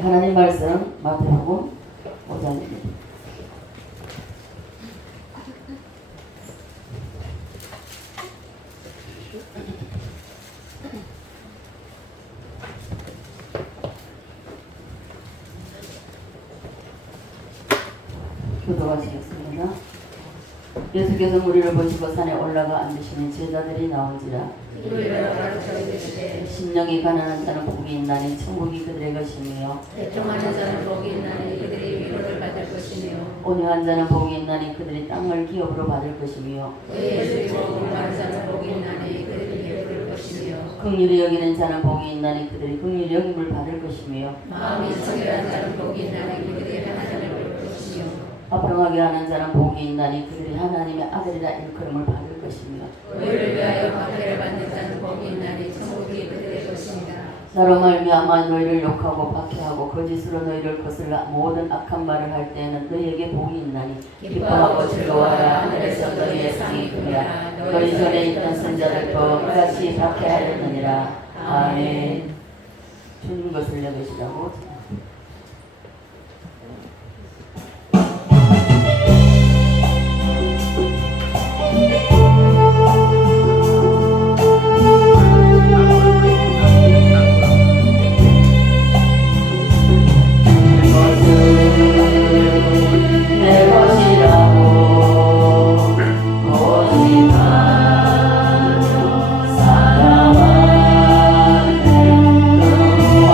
하나님 말씀 마태복음 5장입니다. 교도하시겠습니다. 예수께서 무리를 보시고 산에 올라가 앉으시니 제자들이 나온지라. 심령이 가난한 자는 복이 있나니 천국이 그들의 것이며, 대통하는 자는 복이 있나니 그들이 위로를 받을 것이며, 온유한 자는 복이 있나니 그들이 땅을 기업으로 받을 것이며, 예수의 복을 받는 자는 복이 있나니 그들이 기업을 것이며, 긍휼히 여기는 자는 복이 있나니 그들이 긍휼히 여김을 받을 것이며, 마음이 청결한 자는 복이 있나니 그들이 하나님을 볼 것이며, 화평하게 하는 자는 복이 있나니 그들이 하나님의 아들이라 일컬음을 받을 것이며, 의를 위하여 박해를 받는 자는 복이 있나니 천국이 그들의 것이니라. 나로 말미암아 너희를 욕하고 박해하고 거짓으로 너희를 거슬러 모든 악한 말을 할 때에는 너희에게 복이 있나니 기뻐하고 즐거워하라. 하늘에서 너희의 상이 크리라. 너희 전에 있던 선자들도 그같이 박해하였느니라. 아멘. 주님 것을 여기시라고. 사랑하는 그와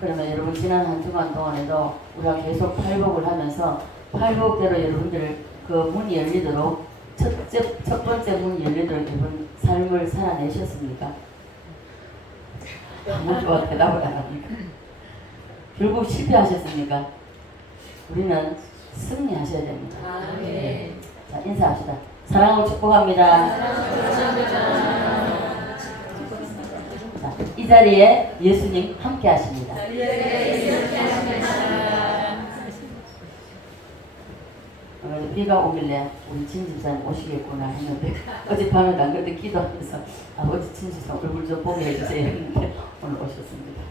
그러면 여러분 지난 한 주간 동안에도 우리가 계속 팔복을 하면서 팔복대로 여러분들 그 문이 열리도록 첫 번째 문이 열리도록 여러분 삶을 살아내셨습니까? 아무도 대답을 안 합니까? 결국 실패하셨습니까? 우리는 승리하셔야 됩니다. 아멘. 자, 인사합시다. 사랑하고 축복합니다. 자, 이 자리에 예수님 함께 하십니다. 비가 오길래 우리 진집사님 오시겠구나 했는데 어젯밤에 안 그때 기도하면서 아버지 진집사 얼굴 좀 보게 해주세요 했는데 오늘 오셨습니다.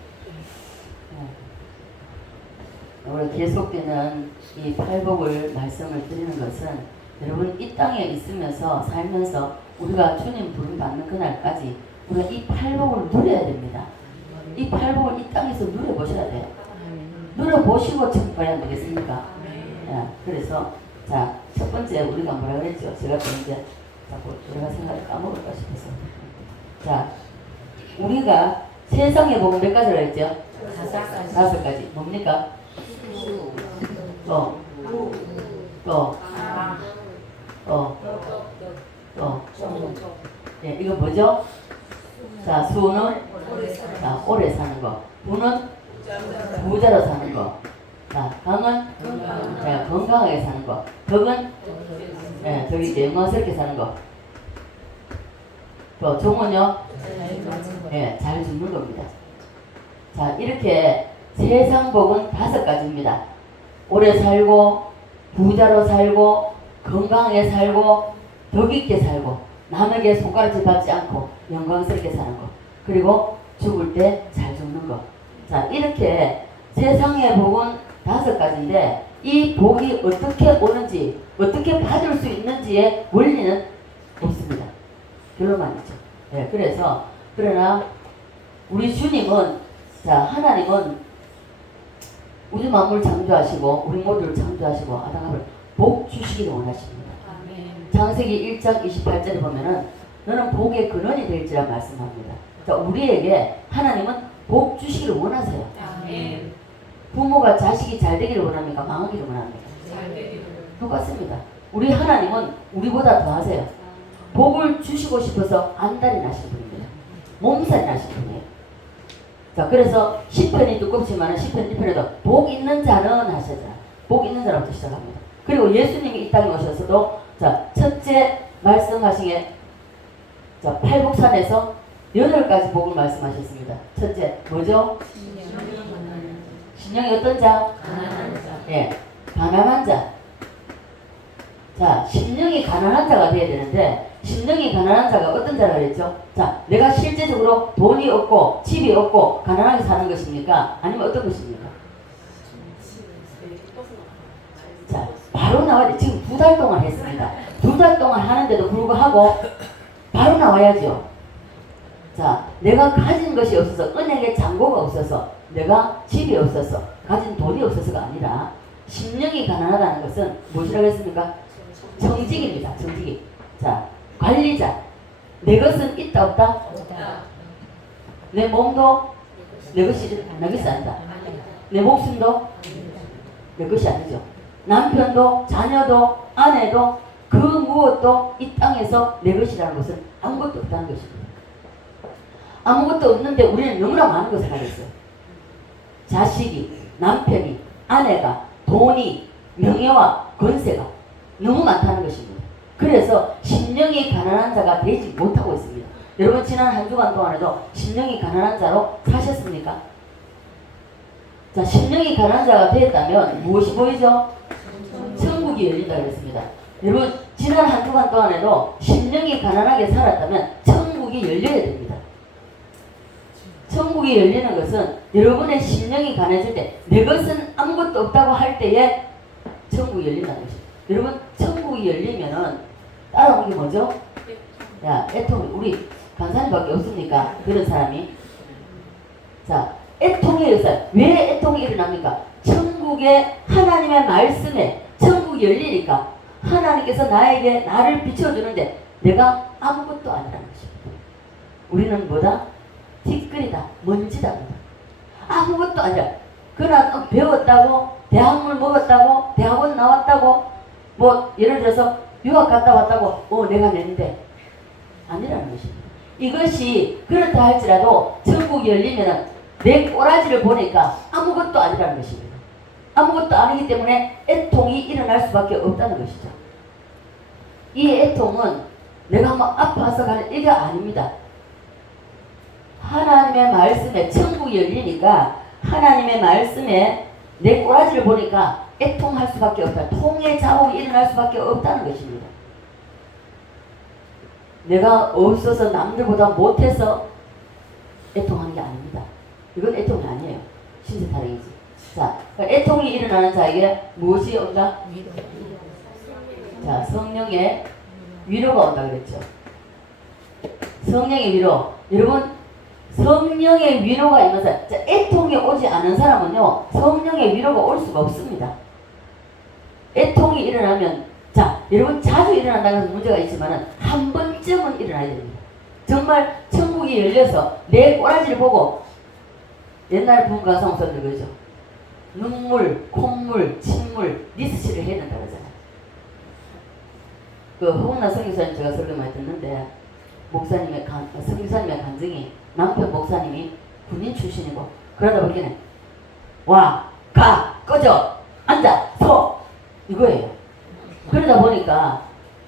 오늘 계속되는 이 팔복을 말씀을 드리는 것은 여러분 이 땅에 있으면서 살면서 우리가 주님 부름 받는 그날까지 우리가 이 팔복을 누려야 됩니다. 이 팔복을 이 땅에서 누려보셔야 돼요. 누려보시고 천국 가야 되겠습니까? 그래서 자, 첫 번째 우리가 뭐라 그랬죠? 제가 또 이제 자꾸 우리가 생각을 까먹을까 싶어서. 자, 우리가 세상의 복음 몇 가지라 했죠? 5가지. 뭡니까? 또. 예, 이거 뭐죠? 자, 수는 자, 오래 사는 거. 부는 부자로 사는 거. 자, 강은 자, 건강하게 사는 거. 덕은 예, 저기 이제 영광스럽게 사는 거. 또 종은요? 예, 잘 죽는 겁니다. 자, 이렇게 세상 복은 5가지입니다. 오래 살고 부자로 살고 건강하게 살고 덕 있게 살고 남에게 손가락질 받지 않고 영광스럽게 사는 거. 그리고 죽을 때 잘 죽는 거. 자, 이렇게 세상의 복은 5가지인데 이 복이 어떻게 오는지 어떻게 받을 수 있는지의 원리는 없습니다. 결론만 있죠. 네, 그래서 그러나 우리 주님은 자 하나님은 우리 만물 창조하시고 우리 모두를 창조하시고 아담을 복 주시기를 원하십니다. 창세기 1장 28절에 보면은 너는 복의 근원이 될지라 말씀합니다. 자, 우리에게 하나님은 복 주시기를 원하세요. 부모가 자식이 잘 되기를 원합니까? 망하기를 원합니까? 똑같습니다. 우리 하나님은 우리보다 더 하세요. 복을 주시고 싶어서 안달이 나신 분입니다. 몸살이 나신 분이에요. 자, 그래서 시편이 두껍지만 시편 1편에도 복 있는 자는 하시잖아요. 복 있는 자라부터 시작합니다. 그리고 예수님이 이 땅에 오셔서도 자, 첫째 말씀하시게 자, 팔복산에서 8가지 복을 말씀하셨습니다. 첫째 뭐죠? 신령이 어떤 자? 가난한 자. 예, 가난한 자. 자, 심령이 가난한 자가 돼야 되는데 심령이 가난한 자가 어떤 자라 그랬죠? 자, 내가 실제적으로 돈이 없고 집이 없고 가난하게 사는 것입니까? 아니면 어떤 것입니까? 자, 바로 나와야 돼. 지금 2달 동안 했습니다. 2달 동안 하는데도 불구하고 바로 나와야죠. 자, 내가 가진 것이 없어서 은행에 잔고가 없어서 내가 집이 없어서 가진 돈이 없어서가 아니라 심령이 가난하다는 것은 무엇이라고 했습니까? 정직입니다. 정직이. 자, 관리자. 내 것은 있다 없다? 없다. 내 몸도 내 것이 아니다. 내 목숨도 내 것이 아니죠. 남편도 자녀도 아내도 그 무엇도 이 땅에서 내 것이라는 것은 아무것도 없다는 것입니다. 아무것도 없는데 우리는 너무나 많은 것을 하겠어요. 자식이, 남편이, 아내가, 돈이, 명예와 권세가 너무 많다는 것입니다. 그래서 심령이 가난한 자가 되지 못하고 있습니다. 여러분 지난 한 주간 동안에도 심령이 가난한 자로 사셨습니까? 자, 심령이 가난한 자가 되었다면 무엇이 보이죠? 천국이 열린다고 했습니다. 여러분 지난 한 주간 동안에도 심령이 가난하게 살았다면 천국이 열려야 됩니다. 천국이 열리는 것은 여러분의 심령이 가난해질 때 내 것은 아무것도 없다고 할 때에 천국이 열린다는 것입니다. 여러분 천국이 열리면은 따라오는 게 뭐죠? 야, 애통. 우리 간사님밖에 없습니까? 그런 사람이. 자, 애통의 역사. 왜 애통이 일어납니까? 천국의 하나님의 말씀에 천국이 열리니까 하나님께서 나에게 나를 비춰주는데 내가 아무것도 아니라는 것입니다. 우리는 뭐다? 티끌이다. 먼지다. 아무것도 아니야. 그러나 배웠다고, 대학물 먹었다고, 대학원 나왔다고, 뭐 예를 들어서 유학 갔다 왔다고 내가 냈는데 아니라는 것입니다. 이것이 그렇다 할지라도 천국이 열리면 내 꼬라지를 보니까 아무것도 아니라는 것입니다. 아무것도 아니기 때문에 애통이 일어날 수밖에 없다는 것이죠. 이 애통은 내가 한번 아파서 가는 이게 아닙니다. 하나님의 말씀에 천국이 열리니까 하나님의 말씀에 내 꼬라지를 보니까 애통할 수밖에 없다. 통의 자국이 일어날 수밖에 없다는 것입니다. 내가 없어서 남들보다 못해서 애통하는 게 아닙니다. 이건 애통이 아니에요. 신세타령이지. 자, 애통이 일어나는 자에게 무엇이 온다? 자, 성령의 위로가 온다 그랬죠. 성령의 위로. 여러분, 성령의 위로가 임해서 애통이 오지 않은 사람은요, 성령의 위로가 올 수가 없습니다. 애통이 일어나면, 자, 여러분 자주 일어난다는 문제가 있지만은 한 번쯤은 일어나야 됩니다. 정말 천국이 열려서 내 꼬라지를 보고 옛날 분가성 썼는 거죠. 눈물, 콧물, 침물, 리스치를 해야 된다 그러잖아요. 그 허문나 선교사님 제가 설교 많이 듣는데 선교사님의 간증이 남편 목사님이 군인 출신이고 그러다 보기에는 와, 가, 꺼져, 앉아, 서 이거예요. 그러다 보니까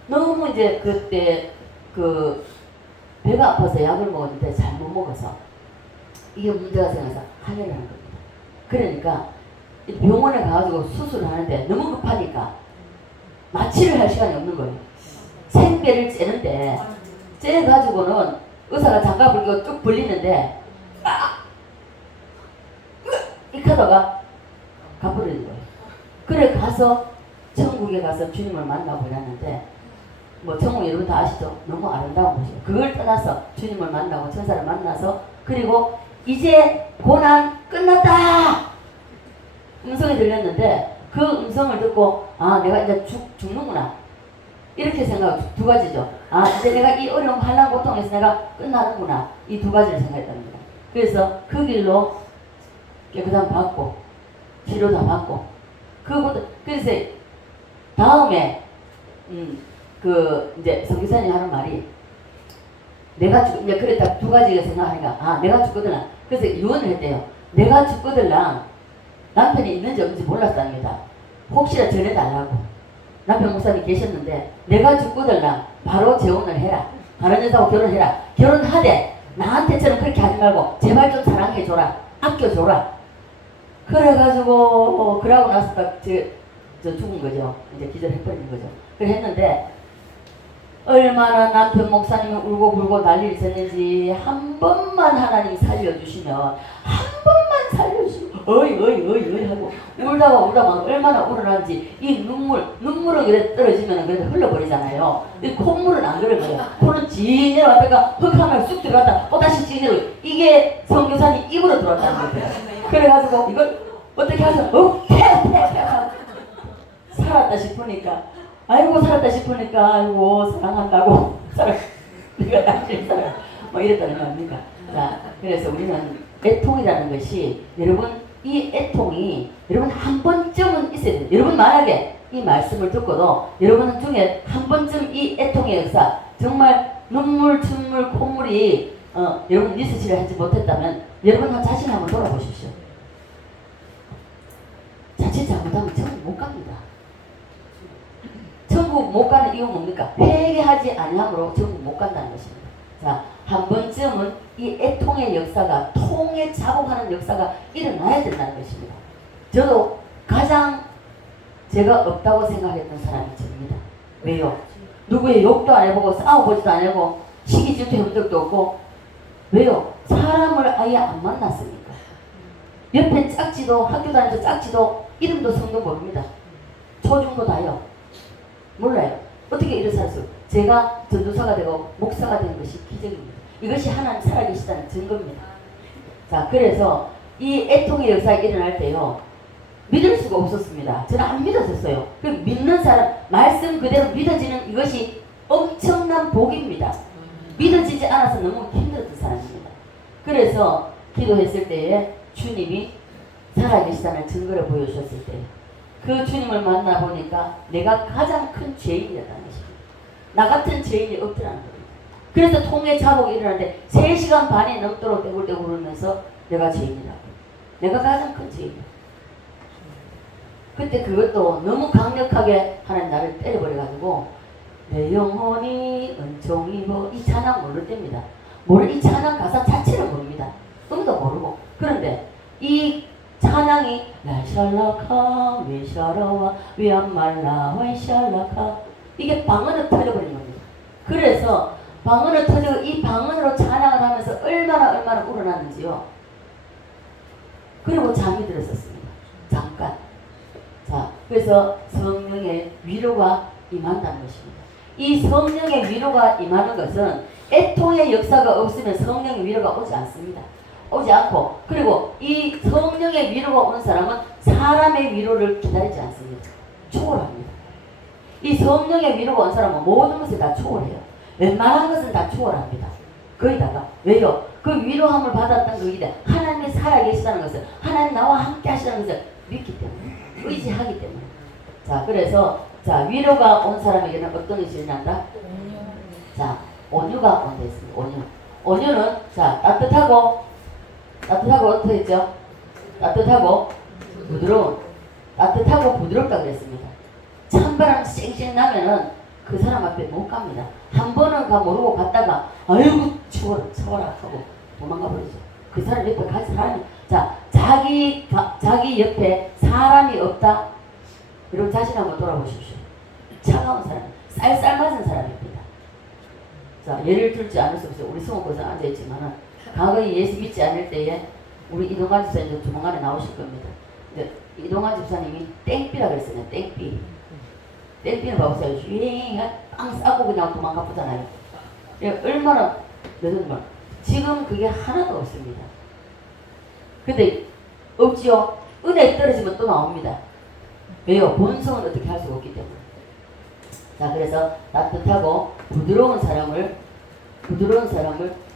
너무 이제 그때 그 배가 아파서 약을 먹었는데 잘못 먹어서 이게 문제가 생겨서 항해를 하는 겁니다. 그러니까 병원에 가가지고 수술을 하는데 너무 급하니까 마취를 할 시간이 없는 거예요. 생배를 째는데 째가지고는 의사가 장갑을 끼고 쭉 벌리는데 이렇게 하다가 가버리는 거예요. 그래 가서 천국에 가서 주님을 만나고 그랬는데 뭐 천국 여러분 다 아시죠? 너무 아름다운 곳이에요. 그걸 떠나서 주님을 만나고 천사를 만나서 그리고 이제 고난 끝났다 음성이 들렸는데 그 음성을 듣고 아 내가 이제 죽는구나 이렇게 생각하고 두 가지죠. 아 이제 내가 이 어려운 환난 고통에서 내가 끝나는구나 이 두 가지를 생각했답니다. 그래서 그 길로 깨끗함 받고 치료 다 받고 그래서 다음에 그 이제 성교사님 하는 말이 내가 이제 그랬다 두 가지가 생각하니까 아 내가 죽거들랑 그래서 유언을 했대요. 내가 죽거들랑 남편이 있는지 없는지 몰랐답니다. 혹시나 전해달라고 남편 목사님 계셨는데 내가 죽거들랑 바로 재혼을 해라. 다른 여자하고 결혼해라. 결혼하되 나한테처럼 그렇게 하지 말고 제발 좀 사랑해줘라. 아껴줘라. 그래가지고 그러고 나서 딱 저 죽은 거죠. 이제 기절해버리는 거죠. 그래 했는데 얼마나 남편 목사님이 울고불고 난리를 쳤는지 한 번만 하나님 살려주시면 한 번만 살려주시면 어이 하고 울다가 얼마나 울어나는지 이 눈물은 그래 떨어지면 그래도 흘러버리잖아요. 이 콧물은 안 그럴 거예요. 코는 진내로 앞에가 흙 하나 쑥 들어갔다 또다시 진내로 이게 선교사님 입으로 들어왔다는 거예요. 그래가지고 이걸 어떻게 하죠? 살았다 싶으니까 아이고 사랑한다고 내가 당신을 사랑 뭐 이랬다는 거 아닙니까? 자, 그래서 우리는 애통이라는 것이 여러분 이 애통이 여러분 한 번쯤은 있어야 돼요. 여러분 만약에 이 말씀을 듣고도 여러분 중에 한 번쯤 이 애통의 역사 정말 눈물, 춤물, 콧물이 여러분 리스치를 하지 못했다면 여러분 자신 한번 돌아보십시오. 자칫 잘못하면 천국 못 갑니다. 천국 못 가는 이유는 뭡니까? 회개하지 아니함으로 천국 못 간다는 것입니다. 자, 한 번쯤은 이 애통의 역사가 통에 자복하는 역사가 일어나야 된다는 것입니다. 저도 가장 제가 없다고 생각했던 사람이 저입니다. 왜요? 누구의 욕도 안 해보고 싸워보지도 안 해보고 시기 질투 해본 적도 없고 왜요? 사람을 아예 안 만났으니까. 옆에 짝지도 학교 다니면서 짝지도 이름도 성도 모릅니다. 초중고 다요. 몰라요. 어떻게 이런 살수? 제가 전도사가 되고 목사가 되는 것이 기적입니다. 이것이 하나님 살아계시다는 증거입니다. 자, 그래서 이 애통의 역사가 일어날 때요. 믿을 수가 없었습니다. 저는 안 믿었었어요. 그 믿는 사람, 말씀 그대로 믿어지는 이것이 엄청난 복입니다. 믿어지지 않아서 너무 힘들었던 사람입니다. 그래서 기도했을 때에 주님이 살아계시다는 증거를 보여주셨을 때 그 주님을 만나보니까 내가 가장 큰 죄인이었다는 것입니다. 나 같은 죄인이 없더라는 겁니다. 그래서 통해 자복이 일어나는데 3시간 반이 넘도록 떼굴떼굴 울면서 내가 죄인이라고. 내가 가장 큰 죄인이야. 그때 그것도 너무 강력하게 하나님 나를 때려버려가지고 내 영혼이 은총 입어 이 찬양 모를 때입니다. 이 찬양 가사 자체를 모릅니다. 음도 모르고. 그런데 이 찬양이 라샬라카 위샤라와 위안말라 위샬라카 이게 방언을 터져버린 겁니다. 그래서 방언을 터지고 이 방언으로 찬양을 하면서 얼마나 우러났는지요. 그리고 잠이 들었었습니다. 잠깐. 자, 그래서 성령의 위로가 임한다는 것입니다. 이 성령의 위로가 임하는 것은 애통의 역사가 없으면 성령의 위로가 오지 않습니다. 오지 않고, 그리고 이 성령의 위로가 오는 사람은 사람의 위로를 기다리지 않습니다. 초월합니다. 이 성령의 위로가 온 사람은 모든 것을 다 초월해요. 웬만한 것은 다 초월합니다. 거기다가 왜요? 그 위로함을 받았던 그 일에 하나님이 살아계시다는 것을, 하나님 나와 함께 하시다는 것을 믿기 때문에, 의지하기 때문에. 자, 그래서 자, 위로가 온 사람에게는 어떤 의식이 난다? 자, 온유가 온다 했습니다. 온유. 온유는 자, 따뜻하고 어떻게 했죠? 따뜻하고 부드러운. 따뜻하고 부드럽다 그랬습니다. 찬바람 쌩쌩 나면은 그 사람 앞에 못 갑니다. 한 번은 모르고 갔다가 아이고 추워라 하고 도망가 버리죠. 그 사람 옆에 갈 사람이, 자, 자기 옆에 사람이 없다. 여러분 자신 한번 돌아보십시오. 차가운 사람, 쌀쌀 맞은 사람입니다. 자, 예를 들지 않을 수 없어요. 우리 성호고사 앉아있지만은 과거에 예수 믿지 않을 때에 우리 이동관 집사님 조만간에 나오실 겁니다. 근데 이동관 집사님이 땡삐라고 그랬어요. 땡삐. 땡삐는 봐보세요. 빵 싸고 그냥 도망가 보잖아요. 얼마나 여러분 지금 그게 하나도 없습니다. 근데 없지요. 은혜 떨어지면 또 나옵니다. 왜요? 본성은 어떻게 할 수가 없기 때문에. 자, 그래서 따뜻하고 부드러운 사람을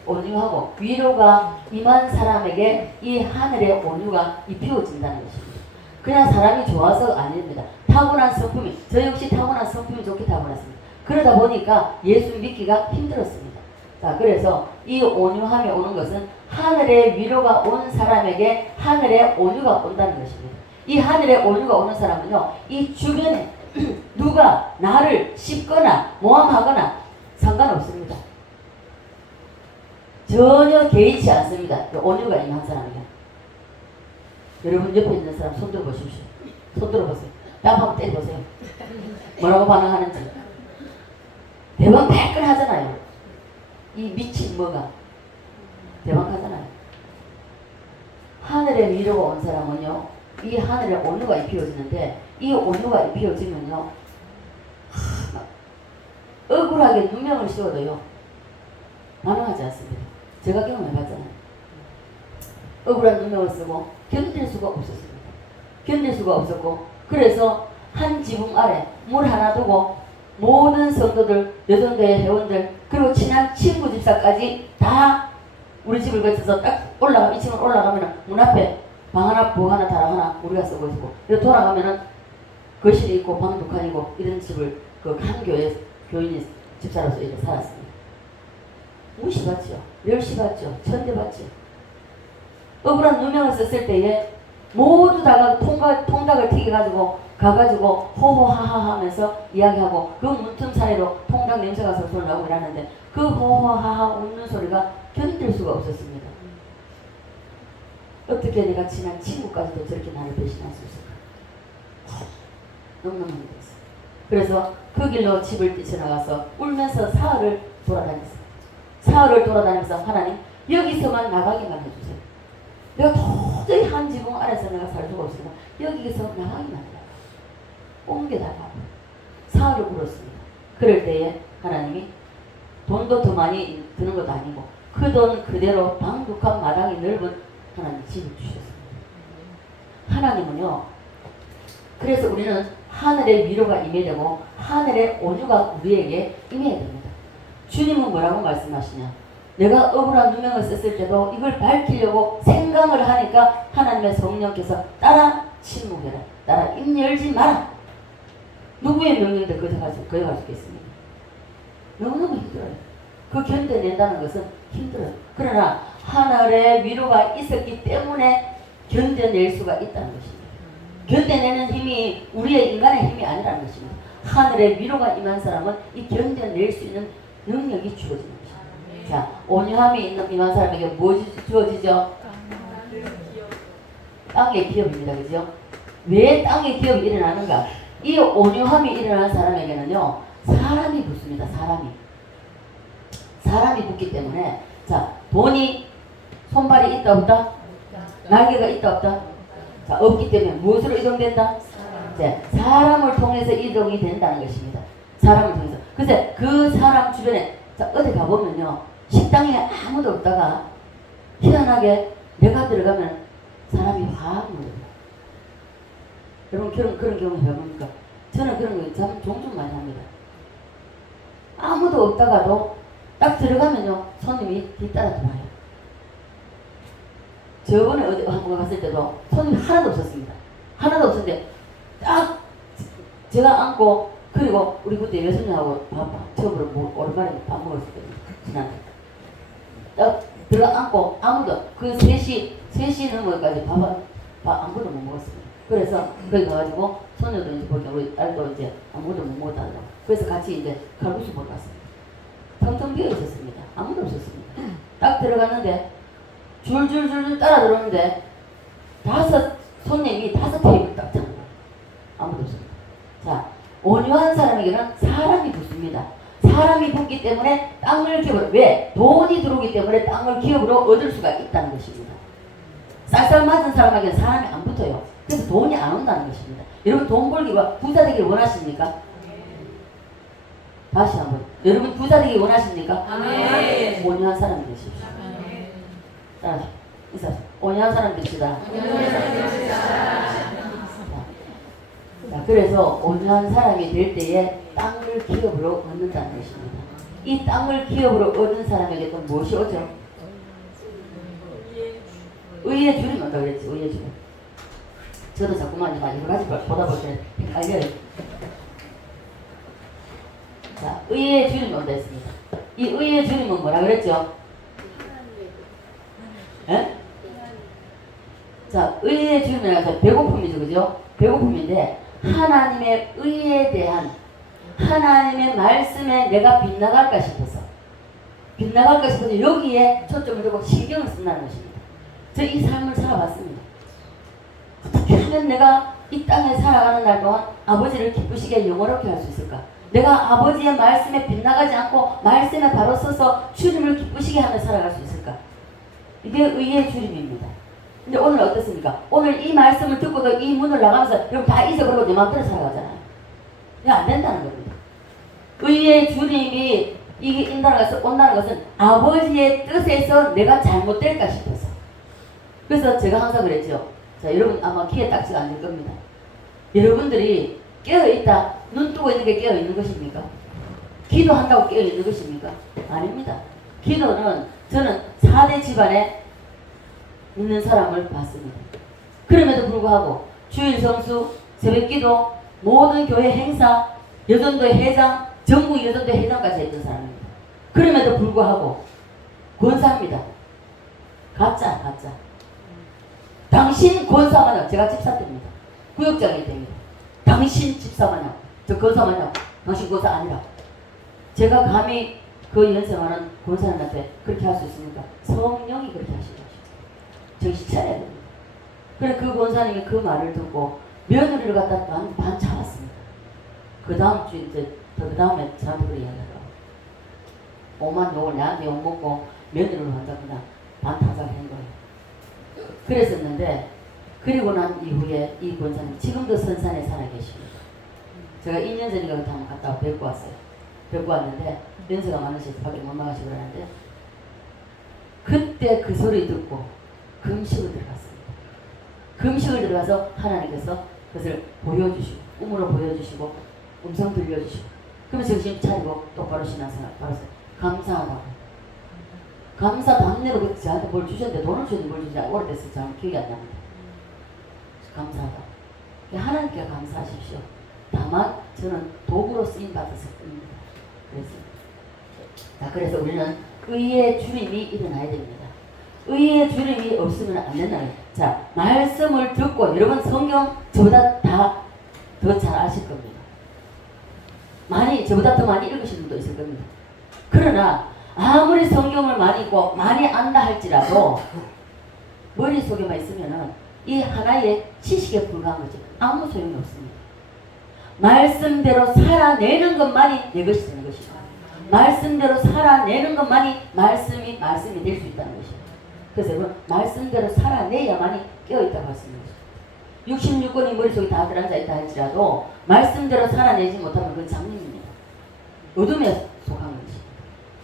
온유하고 위로가 임한 사람에게 이 하늘의 온유가 입혀진다는 것입니다. 그냥 사람이 좋아서 아닙니다. 타고난 성품이, 저 역시 타고난 성품이 좋게 타고났습니다. 그러다 보니까 예수 믿기가 힘들었습니다. 자, 그래서 이 온유함이 오는 것은 하늘의 위로가 온 사람에게 하늘의 온유가 온다는 것입니다. 이 하늘의 온유가 오는 사람은요, 이 주변에 누가 나를 씹거나 모함하거나 상관없습니다. 전혀 개의치 않습니다. 온유가 임한 사람이요. 여러분 옆에 있는 사람 손 들어보십시오. 손 들어보세요. 뺨 한번 때려보세요. 뭐라고 반응하는지. 대박 발끈하잖아요. 이 미친 뭐가 대박하잖아요. 하늘의 위로가 온 사람은요, 이 하늘에 온유가 입혀지는데, 이 온유가 입혀지면요, 억울하게 눈명을 씌워도요 반응하지 않습니다. 제가 경험해봤잖아요. 억울한 눈명을 쓰고 견딜 수가 없었습니다. 견딜 수가 없었고, 그래서 한 지붕 아래 물 하나 두고 모든 성도들, 여성교회 회원들, 그리고 친한 친구 집사까지 다 우리 집을 거쳐서 딱 올라가, 2층을 올라가면은 문 앞에 방 하나, 부엌 하나, 다락 하나 우리가 쓰고 있고, 여기 돌아가면은 거실이 있고 방 두 칸이고 이런 집을 그 한 교회 교인이 집사로서 이렇게 살았습니다. 무시받죠. 멸시받죠. 천대받죠. 억울한 누명을 썼을 때에 모두 다가 통닭을 튀겨가지고 가가지고 호호하하 하면서 이야기하고 그 문틈 사이로 통닭 냄새가 솔솔 나오고 이러는데 그 호호하하 웃는 소리가 견딜 수가 없었습니다. 어떻게 내가 친한 친구까지도 저렇게 나를 배신할 수 있을까? 너무너무 힘들었어요. 그래서 그 길로 집을 뛰쳐나가서 울면서 사흘을 돌아다녔어요. 사흘을 돌아다니면서 하나님 여기서만 나가기만 해주세요. 내가 도저히 한 지붕 아래서 내가 살 수가 없으니까 여기서 나가기만 해요. 옮겨다가 사흘을 울었습니다. 그럴 때에 하나님이 돈도 더 많이 드는 것도 아니고 그 돈 그대로 방북한 마당이 넓은 하나님 집을 주셨습니다. 하나님은요, 그래서 우리는 하늘의 위로가 임해야 되고 하늘의 온유가 우리에게 임해야 됩니다. 주님은 뭐라고 말씀하시냐? 내가 억울한 누명을 썼을 때도 이걸 밝히려고 생각을 하니까 하나님의 성령께서 따라 침묵해라. 따라 입 열지 마라. 누구의 명령인데 거역할 수 있겠습니까? 너무너무 힘들어요. 그 견뎌낸다는 것은 힘들어요. 그러나 하늘의 위로가 있었기 때문에 견뎌낼 수가 있다는 것입니다. 견뎌내는 힘이 우리의 인간의 힘이 아니라는 것입니다. 하늘의 위로가 임한 사람은 이 견뎌낼 수 있는 능력이 주어지는 것입니다. 자, 온유함이 있는 임한 사람에게 무엇이 주어지죠? 땅의 기업입니다. 그죠? 왜 땅의 기업이 일어나는가? 이 온유함이 일어나는 사람에게는요, 사람이 붙습니다. 사람이 붙기 때문에, 자, 돈이 손발이 있다 없다? 날개가 있다 없다? 자, 없기 때문에 무엇으로 이동된다? 자, 사람을 통해서 이동이 된다는 것입니다. 사람을 통해서. 그래서 그 사람 주변에, 자, 어디 가보면요, 식당에 아무도 없다가 희한하게 내가 들어가면 사람이 확 물어요. 여러분 그런 경우 해봅니까? 저는 그런 거 참 종종 많이 합니다. 아무도 없다가도 딱 들어가면요, 손님이 뒤따라 들어와요. 저번에 어디 한번 갔을 때도 손님이 하나도 없었습니다. 하나도 없었는데 딱 제가 앉고, 그리고 우리 그때 여순이하고 처음으로 오랜만에 밥 먹었을 때 지난해 딱 들어가 앉고 아무도 그 3시 넘어까지 밥 아무도 못 먹었습니다. 그래서 거기 가가지고 손녀도 이제 보니까 우리 딸도 이제 아무도 못 먹었다더라고. 그래서 같이 이제 칼국수 먹으러 갔습니다. 텅텅 비어 있었습니다. 아무도 없었습니다. 딱 들어갔는데 줄줄줄 따라 들어오는데 손님이 5테이블 딱 잡는 거예요. 아무도 없습니다. 자, 온유한 사람에게는 사람이 붙습니다. 사람이 붙기 때문에 땅을 기업으로, 왜? 돈이 들어오기 때문에 땅을 기업으로 얻을 수가 있다는 것입니다. 쌀쌀 맞은 사람에게는 사람이 안 붙어요. 그래서 돈이 안 온다는 것입니다. 여러분 돈 벌기와 부자 되길 원하십니까? 다시 한번. 여러분 부자 되길 원하십니까? 아멘. 온유한 사람이 되십시오. 자, 인사하십시오. 온유한 사람 되시다. 자, 그래서 온유한 사람이 될 때에 땅을 기업으로 얻는다는 것입니다. 이 땅을 기업으로 얻은 사람에게 또 무엇이 오죠? 의의 줄이 온다 그랬지. 의의 줄. 저도 자꾸만 여러 가지 보다 볼 때 헷갈려요. 자, 의의 줄이 온다 했습니다. 이 의의 줄임은 뭐라 그랬죠? 예? 자, 의의 줄임이라서 배고픔이죠. 그죠? 배고픔인데 하나님의 의에 대한, 하나님의 말씀에 내가 빗나갈까 싶어서 여기에 초점을 두고 신경을 쓴다는 것입니다. 저 이 삶을 살아봤습니다. 어떻게 하면 내가 이 땅에 살아가는 날 동안 아버지를 기쁘시게 영원롭게 할 수 있을까? 내가 아버지의 말씀에 빗나가지 않고 말씀에 바로 서서 주님을 기쁘시게 하며 살아갈 수 있을까? 이게 의의 주님입니다. 근데 오늘 어떻습니까? 오늘 이 말씀을 듣고도 이 문을 나가면서 여러분 다 잊어버리고 내 마음대로 살아가잖아요. 이게 안 된다는 겁니다. 의의 주님이 이게 온다는 것은 아버지의 뜻에서 내가 잘못될까 싶어서. 그래서 제가 항상 그랬죠. 자, 여러분 아마 귀에 딱지가 안 될 겁니다. 여러분들이 깨어있다, 눈 뜨고 있는 게 깨어있는 것입니까? 기도한다고 깨어있는 것입니까? 아닙니다. 기도는 저는 4대 집안에 있는 사람을 봤습니다. 그럼에도 불구하고 주일 성수, 새벽기도, 모든 교회 행사, 여전도의 회장, 전국 여전도의 회장까지 했던 사람입니다. 그럼에도 불구하고 권사입니다. 가짜. 당신 권사만요. 제가 집사입니다. 구역장이 됩니다. 당신 집사만요. 저 권사만요. 당신 권사 아니라. 제가 감히 그 연세만은 권사님한테 그렇게 할 수 있습니까? 성령이 그렇게 하신 것이죠. 정신 차려야 됩니다. 그래 그 권사님이 그 말을 듣고 며느리를 갖다 반 잡았습니다. 그 다음 주 이제 그 다음에 저한테 그렇게 이야기하더라고요. 오만 욕을 나한테 욕먹고 며느리를 한다 그냥 반타작을 한 거예요. 그랬었는데 그리고 난 이후에 이 권사님 지금도 선산에 살아 계십니다. 제가 2년 전인가 그때 한번 갔다 뵙고 왔어요. 뵙고 왔는데 연세가 많으셔서 밖에 못 나가시고 그러는데 그때 그 소리 듣고 금식을 들어갔습니다. 금식을 들어가서 하나님께서 그것을 보여주시고 꿈으로 보여주시고 음성 들려주시고 그러면 정신 차리고 똑바로 신앙생활 바로 감사하다고 감사 답례로 그때 저한테 뭘 주셨는데 돈을 주셨는데 뭘 주는지 오래됐어요. 저는 기억이 안 납니다. 감사하다. 하나님께 감사하십시오. 다만 저는 도구로 쓰임 받았을 뿐입니다. 그래서 우리는 의의 주림이 일어나야 됩니다. 의의 주림이 없으면 안 된다는 거예요. 자, 말씀을 듣고 여러분 성경 저보다 다 더 잘 아실 겁니다. 저보다 더 많이 읽으신 분도 있을 겁니다. 그러나 아무리 성경을 많이 읽고 많이 안다 할지라도 머릿속에만 있으면은 이 하나의 지식에 불과한 거죠. 아무 소용이 없습니다. 말씀대로 살아내는 것만이 내 것이 되는 것이고 말씀대로 살아내는 것만이 말씀이 될 수 있다는 것이죠. 그래서 여러분 말씀대로 살아내야만이 깨어있다고 할 수 있는 것이죠. 66권이 머릿속에 다 들어앉아 있다 할지라도 말씀대로 살아내지 못하면 그건 장님입니다. 어둠에 속한 것이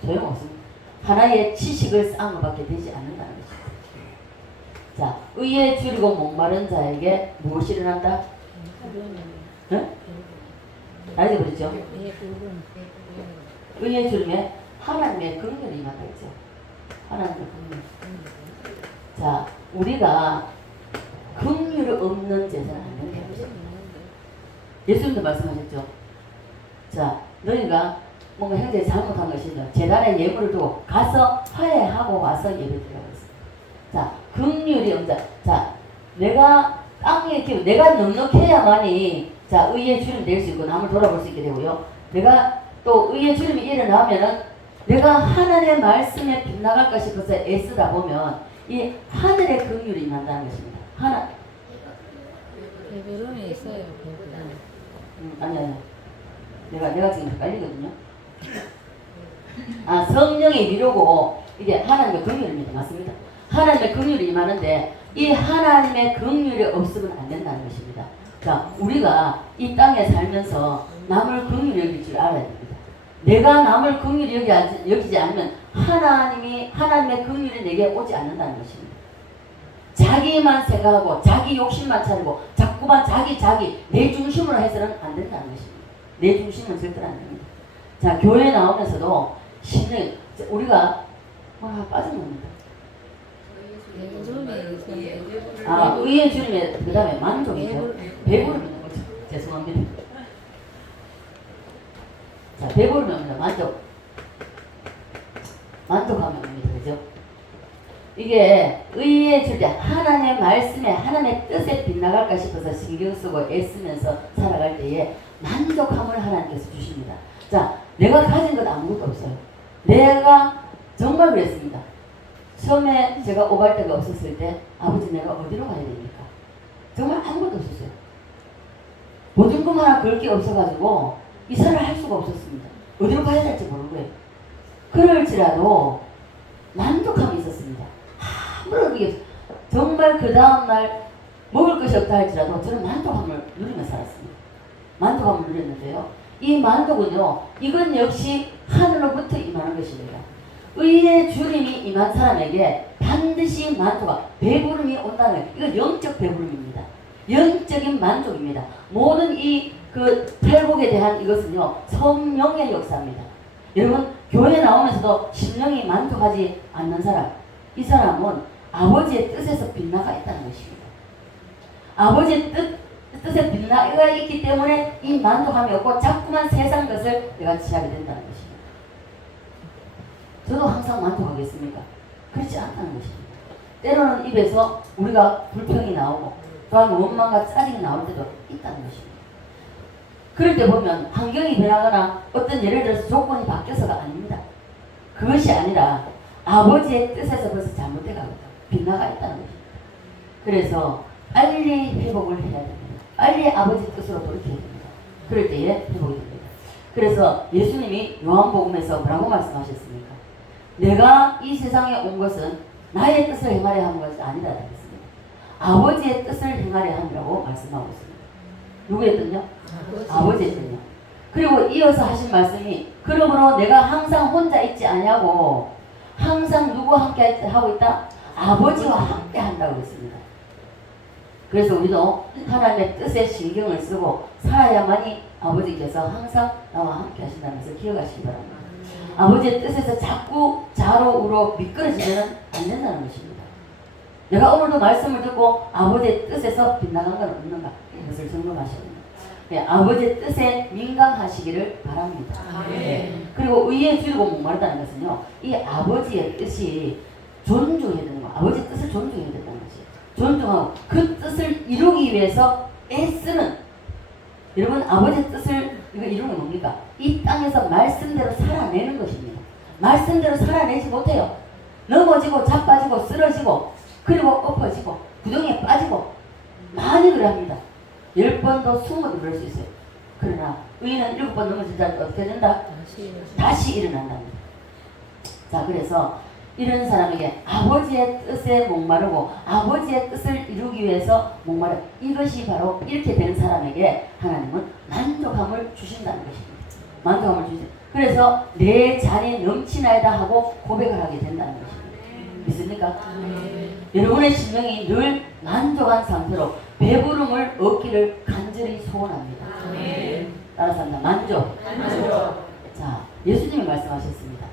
소용없습니다. 하나의 지식을 쌓은 것밖에 되지 않는다는 것이죠. 자, 의에 줄이고 목마른 자에게 무엇이 일어난다? 응? 알려버리죠? 의에 줄임에 하나님의 긍휼이 임한다 했죠. 하나님의 긍휼. 자, 우리가 긍휼이 없는 제사는 안 된다. 예수님도 말씀하셨죠. 자, 너희가 뭔가 형제가 잘못한 것이면 제단에 예물을 두고 가서 화해하고 와서 예배드리라고 했습니다. 자, 긍휼이 없다. 자, 내가 땅에 키우 내가 넉넉해야만이 자 의의 주름 될 수 있고 남을 돌아볼 수 있게 되고요. 내가 또 의의 주름이 일어나면은 내가 하늘의 말씀에 빗나갈까 싶어서 애쓰다 보면 이 하늘의 긍휼이 임한다는 것입니다. 배부름이 있어요. 아니. 내가 지금 헷갈리거든요. 성령의 위로고 이게 하나님의 긍휼입니다. 맞습니다. 하나님의 긍휼이 임하는데 이 하나님의 긍휼이 없으면 안 된다는 것입니다. 자, 우리가 이 땅에 살면서 남을 긍휼히 여길 줄 알아야 됩니다. 내가 남을 긍휼히 여기지 않으면 하나님의 긍휼이 내게 오지 않는다는 것입니다. 자기만 생각하고 자기 욕심만 차리고 자꾸만 자기 내 중심으로 해서는 안 된다는 것입니다. 내 중심은 절대로 안 됩니다. 자, 교회 나오면서도 신은 우리가 빠져나옵니다. 의의 주님의 그 다음에 만족이죠. 배부름이 있는 거죠. 죄송합니다. 자, 배부름이 옵니다. 만족하면 옵니다. 그죠? 이게 의의 줄 때 하나님의 말씀에 하나님의 뜻에 빗나갈까 싶어서 신경 쓰고 애쓰면서 살아갈 때에 만족함을 하나님께서 주십니다. 자, 내가 가진 것 아무것도 없어요. 내가 정말 그랬습니다. 처음에 제가 오갈 데가 없었을 때 아버지 내가 어디로 가야 됩니까? 정말 아무것도 없었어요. 보증금 하나 걸 게 없어가지고 이사를 할 수가 없었습니다. 어디로 가야 될지 모르는 거예요. 그럴지라도 만족함이 있었습니다. 아무런 그게 없어요. 정말 그 다음날 먹을 것이 없다 할지라도 저는 만족함을 누리며 살았습니다. 만족함을 누렸는데요. 이 만족은요, 이건 역시 하늘로부터 임하는 것입니다. 의의 주림이 임한 사람에게 반드시 배부름이 온다는 거예요. 이건 영적 배부름입니다. 영적인 만족입니다. 모든 팔복에 대한 이것은요, 성령의 역사입니다. 여러분, 교회 나오면서도 심령이 만족하지 않는 사람, 이 사람은 아버지의 뜻에서 빗나가 있다는 것입니다. 아버지의 뜻에 빗나가 있기 때문에 이 만족함이 없고 자꾸만 세상 것을 내가 취하게 된다는 것입니다. 저도 항상 만족하겠습니까? 그렇지 않다는 것입니다. 때로는 입에서 우리가 불평이 나오고 또한 원망과 짜증이 나올 때도 있다는 것입니다. 그럴 때 보면 환경이 변하거나 어떤 예를 들어서 조건이 바뀌어서가 아닙니다. 그것이 아니라 아버지의 뜻에서 벌써 잘못돼가거든 빗나가 있다는 것입니다. 그래서 빨리 회복을 해야 됩니다. 빨리 아버지 뜻으로 돌이켜야 됩니다. 그럴 때에 회복이 됩니다. 그래서 예수님이 요한복음에서 뭐라고 말씀하셨습니까? 내가 이 세상에 온 것은 나의 뜻을 행하려 하는 것이 아니다 했습니다. 아버지의 뜻을 행하려 하느라고 말씀하고 있습니다. 누구의 뜻요? 아버지의 뜻요. 그리고 이어서 하신 말씀이 그러므로 내가 항상 혼자 있지 아니하고 항상 누구와 함께 하고 있다? 아버지와 함께 한다고 했습니다. 그래서 우리도 하나님의 뜻에 신경을 쓰고 살아야만이 아버지께서 항상 나와 함께 하신다면서 기억하시기 바랍니다. 아버지의 뜻에서 자꾸 좌로 우로 미끄러지면 안 된다는 것입니다. 내가 오늘도 말씀을 듣고 아버지의 뜻에서 빗나간 건 없는가? 이것을 점검하셔야 됩니다. 네, 아버지의 뜻에 민감하시기를 바랍니다. 네. 그리고 의에 줄이고 목마르다는 것은요, 이 아버지의 뜻이 존중해야 되는 거, 아버지의 뜻을 존중해야 된다는 것이에요. 존중하고 그 뜻을 이루기 위해서 애쓰는, 여러분 아버지의 뜻을 이루는 게 뭡니까? 이 땅에서 말씀대로 살아내는 것입니다. 말씀대로 살아내지 못해요. 넘어지고 자빠지고 쓰러지고 그리고 엎어지고 구덩이에 빠지고 많이 그래 합니다. 10번도 20번도 그럴 수 있어요. 그러나 의인은 7번 넘어지자 어떻게 된다? 다시 일어난답니다. 자, 그래서 이런 사람에게 아버지의 뜻에 목마르고 아버지의 뜻을 이루기 위해서 목마르, 이것이 바로 이렇게 되는 사람에게 하나님은 만족함을 주신다는 것입니다. 만족함을 주신다. 그래서 내 잔이 넘치나이다 하고 고백을 하게 된다는 것입니다. 믿습니까? 여러분의 심령이 늘 만족한 상태로 배부름을 얻기를 간절히 소원합니다. 따라서 한다. 만족. 자, 예수님이 말씀하셨습니다.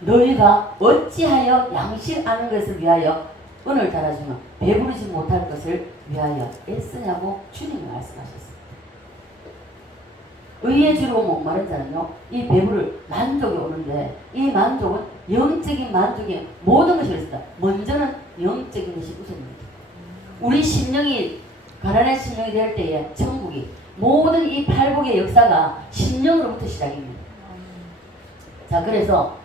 너희가 어찌하여 양식 아는 것을 위하여 오늘따라 주면 배부르지 못할 것을 위하여 애쓰냐고 주님이 말씀하셨습니다. 의에 주로 목마른 자는요, 이 배부를 만족이 오는데 이 만족은 영적인 만족이 모든 것이 그렇습니다. 먼저는 영적인 것이 우선입니다. 우리 심령이 가난한 심령이 될 때에 천국이 모든 이 팔복의 역사가 심령으로부터 시작입니다. 자, 그래서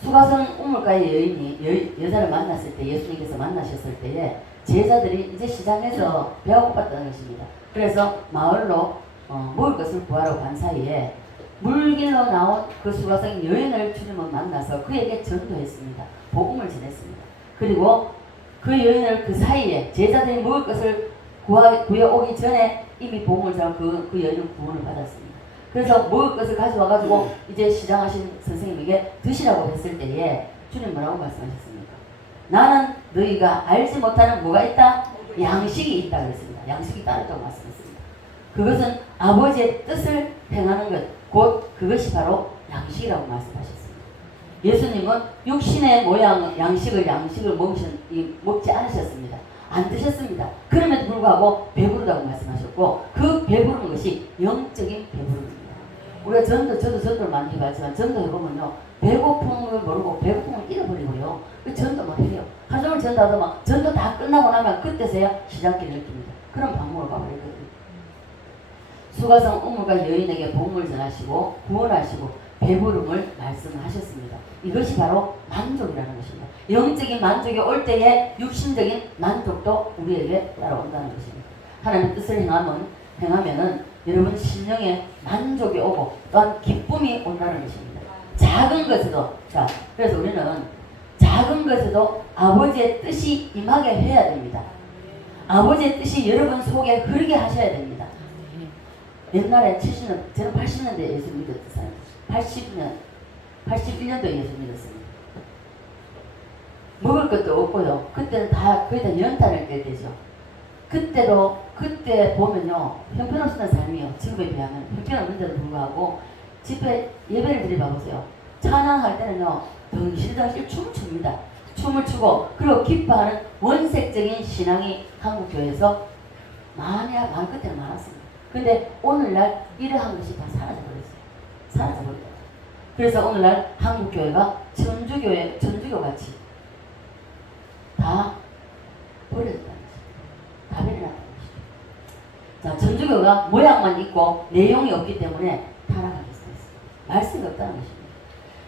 수가성 우물가의 여인이 여자를 만났을 때, 예수님께서 만나셨을 때에 제자들이 이제 시장에서 배가 고팠다는 것입니다. 그래서 마을로 먹을 것을 구하러 간 사이에 물길로 나온 그 수가성 여인을 주님은 만나서 그에게 전도했습니다. 복음을 전했습니다. 그리고 그 여인을 그 사이에 제자들이 먹을 것을 구해오기 전에 이미 복음을 전한 그 여인은 구원을 받았습니다. 그래서 먹을 것을 가져와가지고 이제 시장하신 선생님에게 드시라고 했을 때에 주님 뭐라고 말씀하셨습니까? 나는 너희가 알지 못하는 뭐가 있다? 양식이 있다 그랬습니다. 양식이 있다고 말씀했습니다. 그것은 아버지의 뜻을 행하는 것, 곧 그것이 바로 양식이라고 말씀하셨습니다. 예수님은 육신의 모양 양식을 먹지 않으셨습니다. 안 드셨습니다. 그럼에도 불구하고 배부르다고 말씀하셨고 그 배부른 것이 영적인 배부름입니다. 우리가 저도 전도를 많이 해봤지만 전도해보면요, 배고픔을 모르고 배고픔을 잃어버리고요, 그 전도만 해요. 하루 종일 전도하다 막 전도 다 끝나고 나면 그때서야 시장길을 느낍니다. 그런 방법을 가버리거든요. 수가성 우물가 여인에게 복음을 전하시고 구원하시고 배부름을 말씀하셨습니다. 이것이 바로 만족이라는 것입니다. 영적인 만족이 올 때에 육신적인 만족도 우리에게 따라온다는 것입니다. 하나님의 뜻을 행하면은 여러분 심령에 만족이 오고 또한 기쁨이 온다는 것입니다. 작은 것에도, 자, 그래서 우리는 작은 것에도 아버지의 뜻이 임하게 해야 됩니다. 아버지의 뜻이 여러분 속에 흐르게 하셔야 됩니다. 옛날에 70년, 저는 80년대에 예수 믿었어요. 81년도에 예수 믿었습니다. 먹을 것도 없고요. 그때는 다 거의 다 연탄을 뗄 때죠. 그때 보면요, 형편없는 삶이요. 지금에 비하면 형편없는데도 불구하고 집회 예배를 드려봐보세요. 찬양할 때는요, 덩실덩실 춤을 춥니다. 춤을 추고 그리고 기뻐하는 원색적인 신앙이 한국교회에서 많은 끝에는 많았습니다. 근데 오늘날 이러한 것이 다 사라져버렸어요. 사라져버렸어요. 그래서 오늘날 한국교회가 천주교같이 다 버려졌다는 것입니다. 다 버려놨다는 것입니다. 자, 천주교가 모양만 있고 내용이 없기 때문에 타락하게 됐습니다. 말씀이 없다는 것입니다.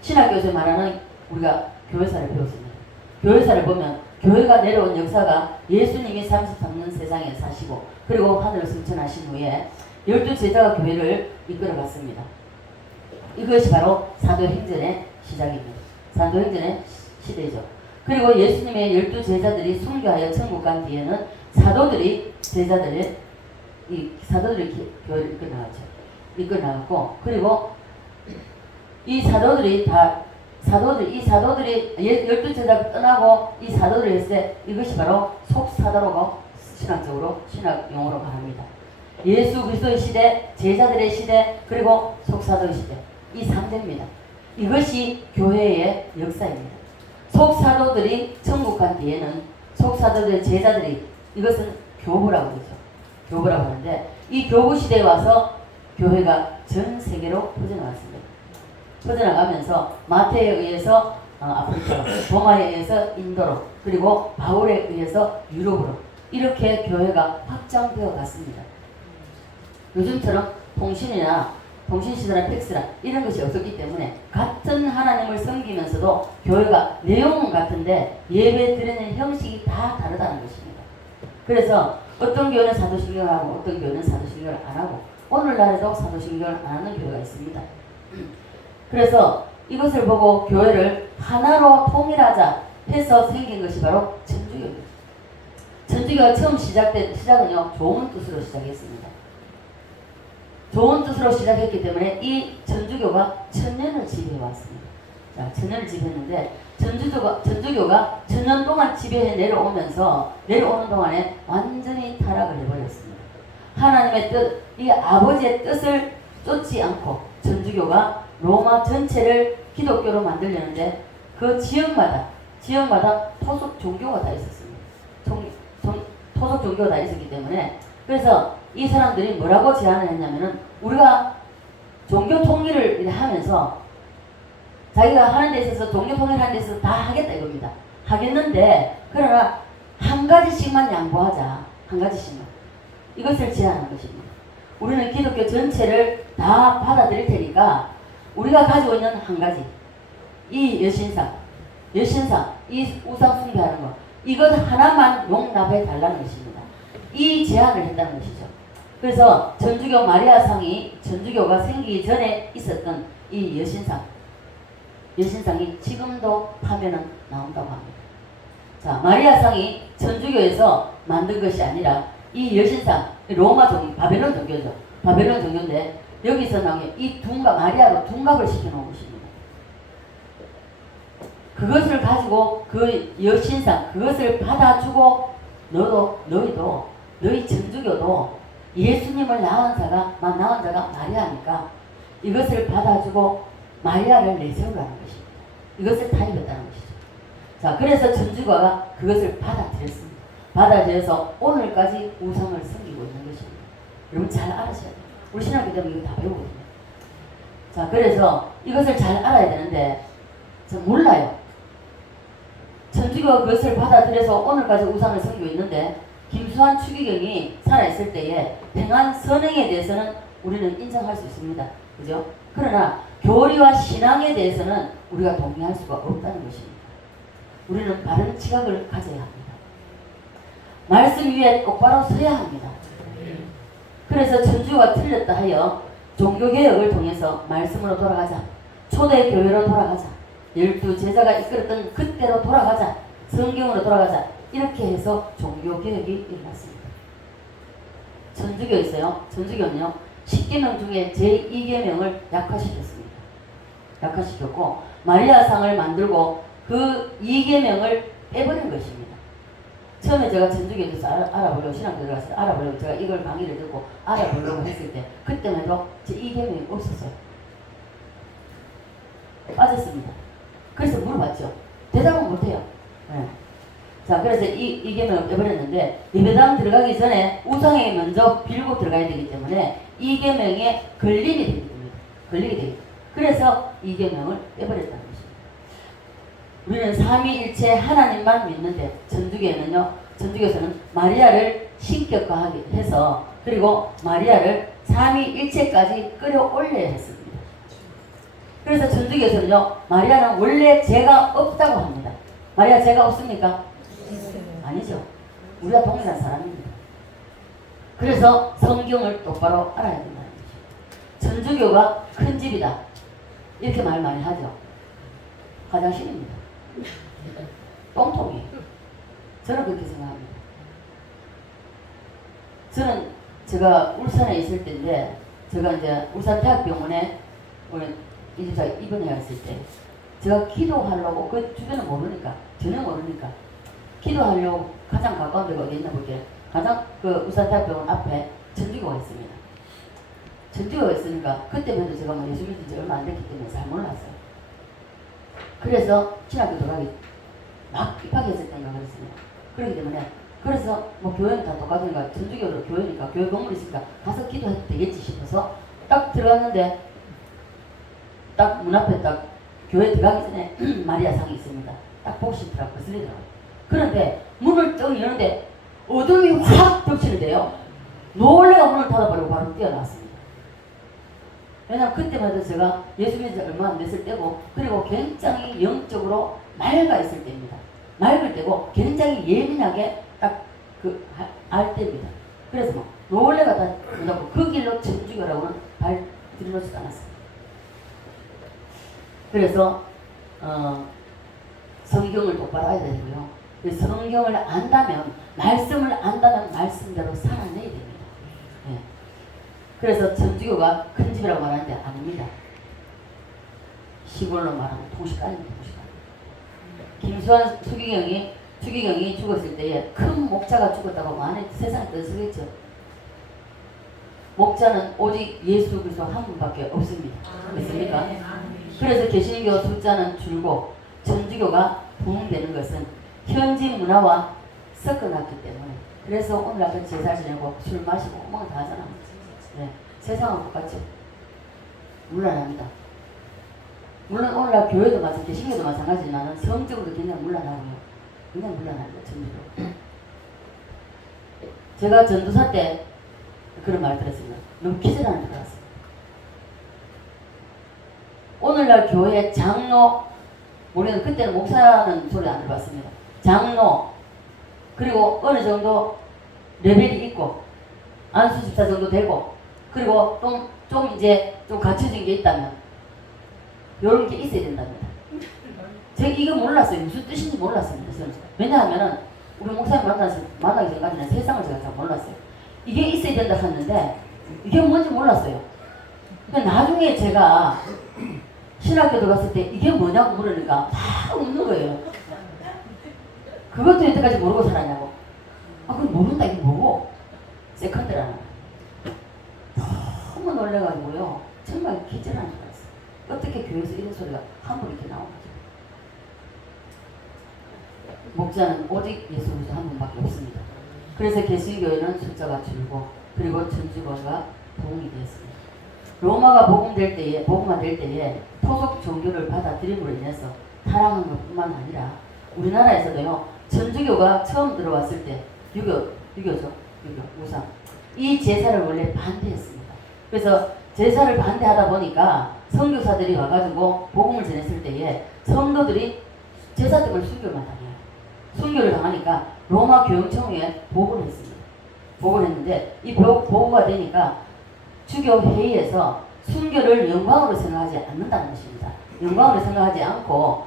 신학교에서 말하는 우리가 교회사를 배웠습니다. 교회사를 보면 교회가 내려온 역사가 예수님이 33년 세상에 사시고 그리고 하늘을 승천하신 후에 12제자가 교회를 이끌어갔습니다. 이것이 바로 사도행전의 시작입니다. 사도행전의 시대죠. 그리고 예수님의 12제자들이 순교하여 천국 간 뒤에는 사도들이 교회를 이끌어나갔고 그리고 이 사도들이 12제자가 떠나고 이 사도들을 했을 때 이것이 바로 속사도라고 신학적으로 신학 용어로 말합니다. 예수 그리스도의 시대, 제자들의 시대, 그리고 속사도의 시대, 이 3대입니다. 이것이 교회의 역사입니다. 속사도들이 천국 간 뒤에는 속사도들의 제자들이 이것은 교부라고 그러죠. 교부라고 하는데 이 교부 시대에 와서 교회가 전 세계로 퍼져나갔습니다. 퍼져나가면서 마태에 의해서 아프리카로, 도마에 의해서 인도로, 그리고 바울에 의해서 유럽으로 이렇게 교회가 확장되어 갔습니다. 요즘처럼 통신시대나 팩스나 이런 것이 없었기 때문에 같은 하나님을 섬기면서도 교회가 내용은 같은데 예배 드리는 형식이 다 다르다는 것입니다. 그래서 어떤 교회는 사도신경을 하고 어떤 교회는 사도신경을 안 하고 오늘날에도 사도신경을 안 하는 교회가 있습니다. 그래서 이것을 보고 교회를 하나로 통일하자 해서 생긴 것이 바로 천주교입니다. 천주교가 처음 시작은요 좋은 뜻으로 시작했습니다. 좋은 뜻으로 시작했기 때문에 이 천주교가 1000년을 지배해왔습니다. 자, 1000년을 지배했는데 천주교가 1000년 동안 지배해 내려오는 동안에 완전히 타락을 해버렸습니다. 하나님의 뜻, 이 아버지의 뜻을 쫓지 않고 천주교가 로마 전체를 기독교로 만들려는데 그 지역마다 토속 종교가 다 있었습니다. 토속 종교가 다 있었기 때문에 그래서 이 사람들이 뭐라고 제안을 했냐면은 우리가 종교 통일을 하면서 자기가 하는 데 있어서 종교 통일하는 데 있어서 다 하겠다 이겁니다. 하겠는데 그러나 한 가지씩만 양보하자. 한 가지씩만. 이것을 제안한 것입니다. 우리는 기독교 전체를 다 받아들일 테니까 우리가 가지고 있는 한 가지 이 여신상 이 우상 숭배하는 거 이것 하나만 용납해 달라는 것입니다. 이 제안을 했다는 것이죠. 그래서 천주교 마리아상이 천주교가 생기기 전에 있었던 이 여신상이 지금도 파면은 나온다고 합니다. 자, 마리아상이 천주교에서 만든 것이 아니라 이 여신상 로마 종교 바벨론 종교죠. 바벨론 종교인데 여기서 나오는 이 둔갑 마리아로 둔갑을 시켜놓은 것입니다. 그것을 가지고 그 여신상 그것을 받아주고 너희 천주교도 예수님을 낳은 자가 마리아니까 이것을 받아주고 마리아를 내세우라는 것입니다. 이것을 타입했다는 것이죠. 자, 그래서 천주교가 그것을 받아들였습니다. 받아들여서 오늘까지 우상을 섬기고 있는 것입니다. 여러분 잘 알아셔야 돼요. 우리 신학교 때문에 이거 다 배우거든요. 자, 그래서 이것을 잘 알아야 되는데 저 몰라요. 천주교가 그것을 받아들여서 오늘까지 우상을 섬기고 있는데 김수환 추기경이 살아있을 때에 행한 선행에 대해서는 우리는 인정할 수 있습니다. 그죠? 그러나 교리와 신앙에 대해서는 우리가 동의할 수가 없다는 것입니다. 우리는 바른 지각을 가져야 합니다. 말씀 위에 똑바로 서야 합니다. 그래서 천주교가 틀렸다 하여 종교개혁을 통해서 말씀으로 돌아가자. 초대교회로 돌아가자. 12제자가 이끌었던 그때로 돌아가자. 성경으로 돌아가자. 이렇게 해서 종교개혁이 일어났습니다. 천주교는요 10계명 중에 제2계명을 약화시켰습니다. 약화시켰고 마리아상을 만들고 그 2계명을 빼버린 것입니다. 처음에 제가 천주교에 대해서 알아보려고 신학교 들어가서 알아보려고 제가 이걸 강의를 듣고 알아보려고 했을 때 그때만 해도 제2계명이 없었어요. 빠졌습니다. 그래서 물어봤죠. 대답은 못해요. 네. 자, 그래서 이 계명을 빼버렸는데 예배당 들어가기 전에 우상에 먼저 빌고 들어가야 되기 때문에 이 계명에 걸림이 되게 됩니다. 걸리게 됩니다. 그래서 이 계명을 빼버렸다는 것입니다. 우리는 삼위일체 하나님만 믿는데 천주교에서는 마리아를 신격화하게 해서 그리고 마리아를 삼위일체까지 끌어올려야 했습니다. 그래서 천주교에서는요 마리아는 원래 죄가 없다고 합니다. 마리아 죄가 없습니까? 아니죠. 우리가 동일한 사람입니다. 그래서 성경을 똑바로 알아야 된다는 거죠. 천주교가 큰 집이다. 이렇게 말 많이 하죠. 화장실입니다. 똥통이에요. 저는 그렇게 생각합니다. 저는 제가 울산에 있을 때인데 제가 이제 울산대학병원에 우리 이주자 입원해 갔을 때 제가 기도하려고 그 주변은 전혀 모르니까 기도하려고 가장 가까운 데가 어디 있나 볼게요. 가장 그 울산대학병원 앞에 천주교가 있습니다. 천주교가 있으니까 그때만 해도 제가 예수 믿은 지 얼마 안 됐기 때문에 잘 몰랐어요. 그래서 신학교 들어가기 막 입학했을 때인가 그랬습니다. 그렇기 때문에 그래서 뭐 교회는 다 똑같으니까 천주교로 교회니까 교회 건물이 있으니까 가서 기도해도 되겠지 싶어서 딱 들어갔는데 딱 문 앞에 딱 교회 들어가기 전에 마리아상이 있습니다. 딱 보고 싶더라고요. 거슬리더라고요. 그런데 문을 딱 여는데 어둠이 확 덮치는데요. 놀래가 문을 닫아버리고 바로 뛰어나왔습니다. 왜냐면 그때만 해도 제가 예수 믿은 지 얼마 안 됐을 때고 그리고 굉장히 영적으로 맑아 있을 때입니다. 맑을 때고 굉장히 예민하게 딱 알 때입니다. 그래서 뭐 놀래가 다 문닫고 그 길로 천주교라고는 발 들여놓지도 않았습니다. 그래서 성경을 똑바로 알아야 되고요. 성경을 안다면 말씀을 안다면 말씀대로 살아내야 됩니다. 네. 그래서 천주교가 큰 집이라고 말하는데 아닙니다. 시골로 말하면 통시간입니다. 김수환 추기경이 죽었을 때에 큰 목자가 죽었다고 많이 세상에 떠들겠죠. 목자는 오직 예수 그리스도 한 분밖에 없습니다. 맞습니까? 그래서 개신교 숫자는 줄고 천주교가 부흥되는 것은 현지 문화와 섞어놨기 때문에 그래서 오늘 같은 제사 지내고 술 마시고 뭐 다 하잖아. 네. 세상은 똑같죠. 물러납니다. 물론 오늘날 교회도 마찬가지, 개신교도 마찬가지지만 성적으로도 굉장히 물러나고요. 굉장히 물러납니다. 전주로. 제가 전도사 때 그런 말 들었습니다. 너무 기절하는 줄 알았어요. 오늘날 교회 장로, 우리는 그때는 목사는 소리 안 들어봤습니다. 장로, 그리고 어느 정도 레벨이 있고, 안수 집사 정도 되고, 그리고 좀 이제 좀 갖춰진 게 있다면, 요런 게 있어야 된답니다. 제가 이거 몰랐어요. 무슨 뜻인지 몰랐습니다. 왜냐하면은, 우리 목사님 만나기 전까지는 세상을 제가 잘 몰랐어요. 이게 있어야 된다 했는데, 이게 뭔지 몰랐어요. 근데 나중에 제가 신학교 들어갔을 때 이게 뭐냐고 물으니까 다 웃는 거예요. 그것도 여태까지 모르고 살았냐고. 아, 그럼 모른다. 이게 뭐고? 세컨드라는. 너무 놀래가지고요. 정말 기절하는 줄 알았어요. 어떻게 교회에서 이런 소리가 함부로 이렇게 나오는지. 목자는 오직 예수 그리스도 한 분밖에 없습니다. 그래서 개신교회는 숫자가 줄고 그리고 천주교가 부흥이 되었습니다. 로마가 복음화될 때에 토속 종교를 받아들임으로 인해서 타락한 것뿐만 아니라 우리나라에서도요. 천주교가 처음 들어왔을 때 유교죠. 우상. 이 제사를 원래 반대했습니다. 그래서 제사를 반대하다 보니까 선교사들이 와가지고 복음을 전했을 때에 성도들이 제사 때문에 순교를 당해요. 순교를 당하니까 로마 교육청에 보고를 했습니다. 보고를 했는데 이 보고가 되니까 주교 회의에서 순교를 영광으로 생각하지 않는다는 것입니다. 영광으로 생각하지 않고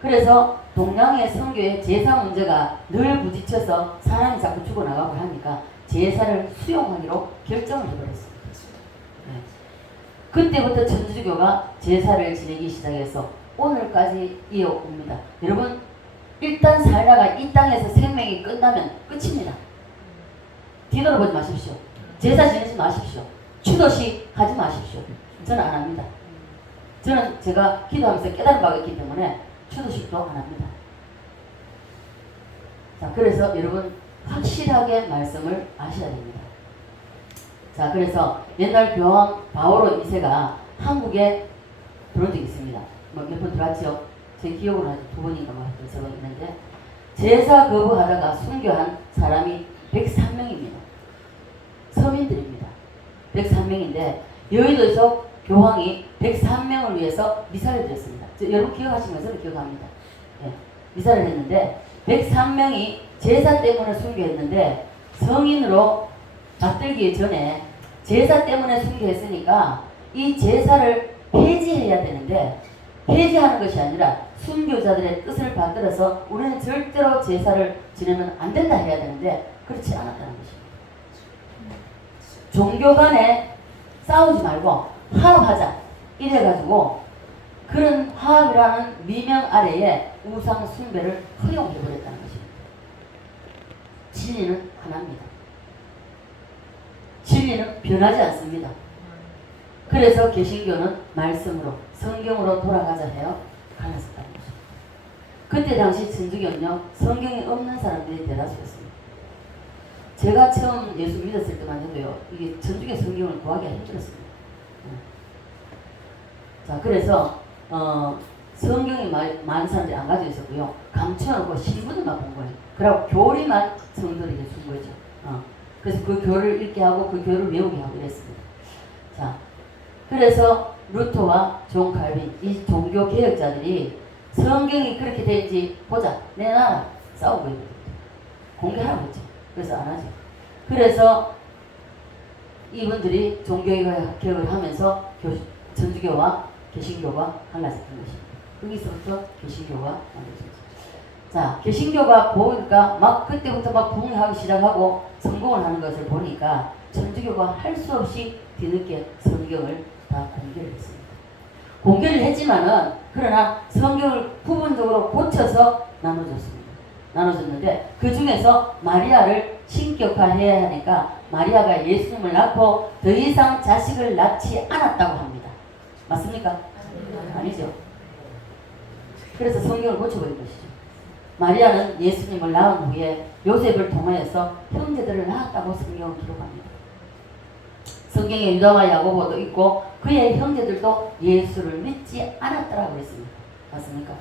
그래서 동양의 선교의 제사 문제가 늘 부딪혀서 사람이 자꾸 죽어나가고 하니까 제사를 수용하기로 결정을 해버렸습니다. 네. 그때부터 천주교가 제사를 지내기 시작해서 오늘까지 이어옵니다. 여러분 일단 살다가 이 땅에서 생명이 끝나면 끝입니다. 뒤돌아보지 마십시오. 제사 지내지 마십시오. 추도식 하지 마십시오. 저는 안 합니다. 저는 제가 기도하면서 깨달은 바가 있기 때문에 추도식도 안 합니다. 자, 그래서 여러분 확실하게 말씀을 아셔야 됩니다. 자, 그래서 옛날 교황 바오로 2세가 한국에 들어온 적이 있습니다. 뭐 몇 번 들어왔죠? 제 기억으로 한 2번인가 뭐 적어 있는데 제사 거부하다가 순교한 사람이 103명입니다. 서민들입니다. 103명인데 여의도에서 교황이 103명을 위해서 미사를 드렸습니다. 여러분 기억하시면서 저는 기억합니다. 네, 미사를 했는데 103명이 제사 때문에 순교했는데 성인으로 받들기 전에 제사 때문에 순교했으니까 이 제사를 폐지해야 되는데 폐지하는 것이 아니라 순교자들의 뜻을 받들어서 우리는 절대로 제사를 지내면 안 된다 해야 되는데 그렇지 않았다는 것입니다. 종교 간에 싸우지 말고 화합하자 이래가지고 그런 화합이라는 미명 아래에 우상 숭배를 허용해버렸다는 것입니다. 진리는 하나입니다. 진리는 변하지 않습니다. 그래서 개신교는 말씀으로 성경으로 돌아가자 해요. 갈랐었다는 것입니다. 그때 당시 천주교는요, 성경이 없는 사람들이 대다수였습니다. 제가 처음 예수 믿었을 때만 해도요, 이게 천주교 성경을 구하기가 힘들었습니다. 자, 그래서 성경이 많은 사람들이 안 가지고 있었고요. 감춰놓고 신문을만 본 거예요. 그리고 교리만 성도들에게 준 거죠. 그래서 그 교를 읽게 하고 그 교를 외우게 하고 이랬습니다. 자, 그래서 루터와 존 칼빈, 이 종교 개혁자들이 성경이 그렇게 되는지 보자, 내놔라, 싸우고 있는 거예요. 공개하라고 했죠. 그래서 안 하죠. 그래서 이분들이 종교개혁을 하면서 천주교와 개신교가 갈라졌던 것입니다. 여기서부터 개신교가 만들어졌습니다. 자, 개신교가 보니까 막 그때부터 막 붕괴하기 시작하고 성공을 하는 것을 보니까 천주교가 할 수 없이 뒤늦게 성경을 다 공개를 했습니다. 공개를 했지만은 그러나 성경을 부분적으로 고쳐서 나눠줬는데 그 중에서 마리아를 신격화해야 하니까 마리아가 예수님을 낳고 더 이상 자식을 낳지 않았다고 합니다. 맞습니까? 아니죠. 그래서 성경을 고쳐버린 것이죠. 마리아는 예수님을 낳은 후에 요셉을 통하여서 형제들을 낳았다고 성경은 기록합니다. 성경에 유다와 야고보도 있고 그의 형제들도 예수를 믿지 않았더라고 했습니다. 맞습니까?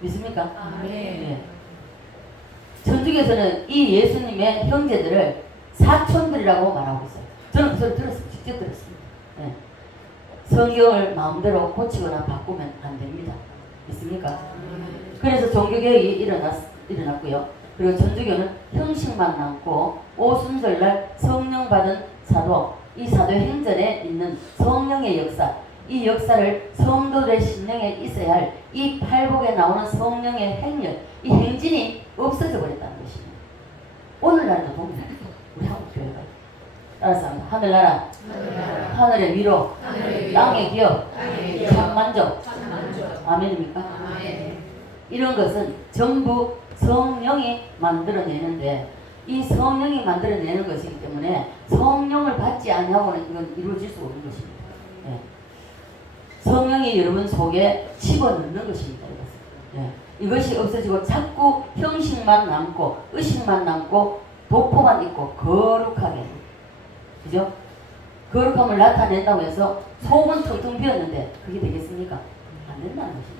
믿습니까? 네. 천주교에서는 이 예수님의 형제들을 사촌들이라고 말하고 있어요. 저는 그 소리 들었습니다. 직접 들었습니다. 네. 성경을 마음대로 고치거나 바꾸면 안 됩니다. 믿습니까? 그래서 종교개혁이 일어났고요. 그리고 천주교는 형식만 남고 오순절날 성령 받은 사도, 이 사도행전에 있는 성령의 역사, 이 역사를 성도들의 심령에 있어야 할 이 팔복에 나오는 성령의 행렬, 이 행진이 없어져 버렸다는 것입니다. 오늘날도 동일합니다. 우리 한국교회가. 따라서 하늘나라, 하늘의 위로, 땅의 기업, 천만족. 아멘입니까? 이런 것은 전부 성령이 만들어내는데 이 성령이 만들어내는 것이기 때문에 성령을 받지 않냐고는 이건 이루어질 수 없는 것입니다. 네. 성령이 여러분 속에 집어넣는 것입니다. 네. 이것이 없어지고 자꾸 형식만 남고 의식만 남고 도포만 있고 거룩하게, 그죠? 거룩함을 나타낸다고 해서 속은 텅텅 비었는데 그게 되겠습니까? 안 된다는 것입니다.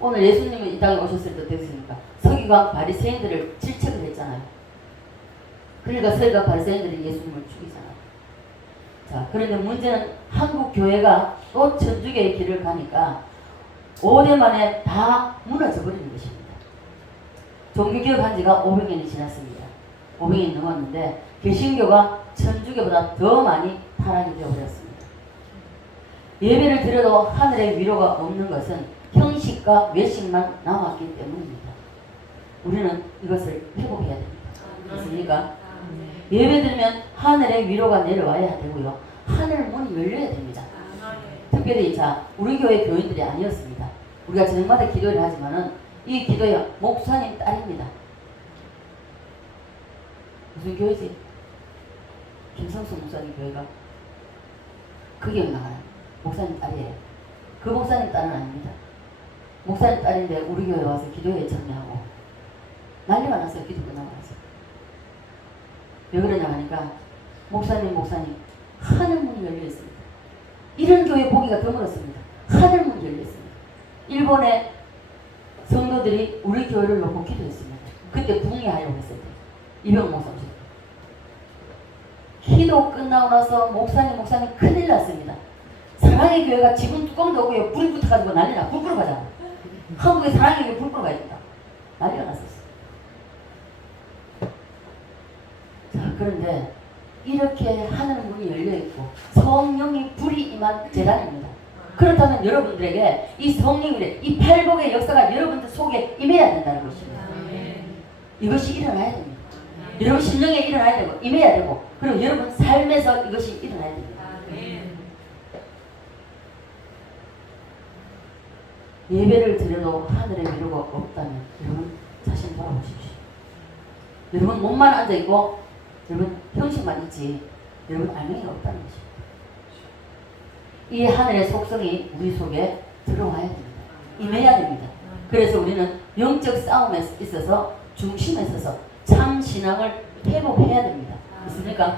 오늘 예수님은 이 땅에 오셨을 때 어땠습니까? 서기관 바리새인들을 질책을 했잖아요. 그러니까 서기관 바리새인들이 예수님을 죽이잖아요. 자, 그런데 문제는 한국 교회가 또 천주교의 길을 가니까 5대 만에 다 무너져 버리는 것입니다. 종교개혁한 지가 500년이 지났습니다. 500년이 넘었는데 개신교가 천주교보다 더 많이 타락이 되어버렸습니다. 예배를 드려도 하늘의 위로가 없는 것은 형식과 외식만 남았기 때문입니다. 우리는 이것을 회복해야 됩니다. 맞습니까? 예배 드리면 하늘의 위로가 내려와야 되고요. 하늘 문이 열려야 됩니다. 특별히 자, 우리 교회 교인들이 아니었습니다. 우리가 저녁마다 기도를 하지만은 이 기도에 목사님 딸입니다. 무슨 교회지? 김성수 목사님 교회가 그게 나가요. 목사님 딸이에요. 그 목사님 딸은 아닙니다. 목사님 딸인데 우리 교회 와서 기도회에 참여하고 난리가 났어요. 기도 끝나고 나서. 왜 그러냐 하니까 목사님 하늘 문이 열려 있습니다. 이런 교회 보기가 드물었습니다. 하늘 문이 열려 있습니다. 일본의 성도들이 우리 교회를 놓고 기도했습니다. 그때 붕괴하려고 했을 때 이병 목사님 기도 끝나고 나서 목사님 큰일 났습니다. 사랑의 교회가 지붕 뚜껑도 없고요. 불이 붙어가지고 난리나. 불 끄러 가자. 한국에 사랑의 교회 불 끄러 가야 된다. 난리가 났었어요. 자, 그런데 이렇게 하늘 문이 열려있고 성령이 불이 임한 재단입니다. 그렇다면 여러분들에게 이 성령의 이 팔복의 역사가 여러분들 속에 임해야 된다는 것입니다. 이것이 일어나야 됩니다. 여러분 심령에 일어나야 되고 임해야 되고 그리고 여러분 삶에서 이것이 일어나야 됩니다. 예배를 드려도 하늘의 위로가 없다면 여러분 자신 돌아보십시오. 여러분 몸만 앉아있고 여러분 형식만 있지 여러분 알맹이가 없다는 것입니다. 이 하늘의 속성이 우리 속에 들어와야 됩니다. 임해야 됩니다. 그래서 우리는 영적 싸움에 있어서 중심에 서서 참 신앙을 회복해야 됩니다. 있습니까?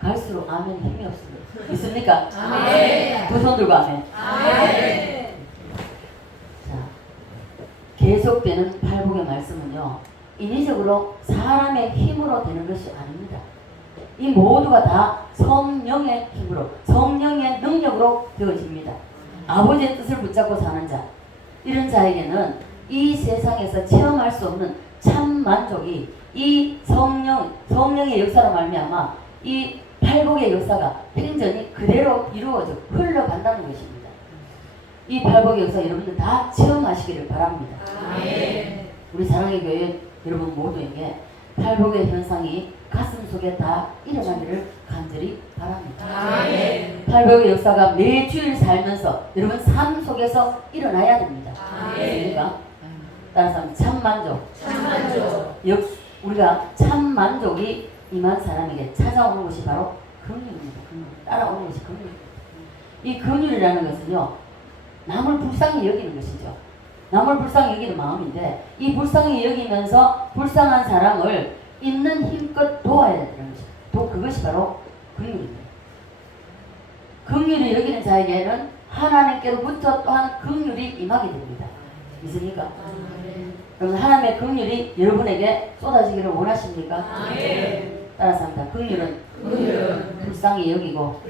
갈수록 아멘 힘이 없습니다. 있습니까? 두 손 들고 아멘. 자, 계속되는 팔복의 말씀은요, 인위적으로 사람의 힘으로 되는 것이 아닙니다. 이 모두가 다 성령의 힘으로, 성령의 능력으로 되어집니다. 아버지의 뜻을 붙잡고 사는 자, 이런 자에게는 이 세상에서 체험할 수 없는 참 만족이 이 성령의 역사로 말미암아 이 팔복의 역사가 팽전히 그대로 이루어져 흘러간다는 것입니다. 이 팔복의 역사 여러분들 다 체험하시기를 바랍니다. 우리 사랑의 교회 여러분 모두에게 팔복의 현상이 가슴 속에 다 일어나기를 간절히 바랍니다. 팔복의 역사가 매주일 살면서 여러분 삶 속에서 일어나야 됩니다. 그러니까 따라서 참만족. 우리가 참만족이 임한 사람에게 찾아오는 것이 바로 긍휼입니다. 긍휼. 따라오는 것이 긍휼입니다. 이 긍휼이라는 것은요, 남을 불쌍히 여기는 것이죠. 남을 불쌍히 여기는 마음인데, 이 불쌍히 여기면서 불쌍한 사람을 있는 힘껏 도와야 되는 것이죠. 그것이 바로 긍휼입니다. 긍휼이 여기는 자에게는 하나님께로부터 또한 긍휼이 임하게 됩니다. 믿습니까? 그럼 하나님의 긍휼이 여러분에게 쏟아지기를 원하십니까? 따라서 합니다. 긍휼은 불쌍히 여기고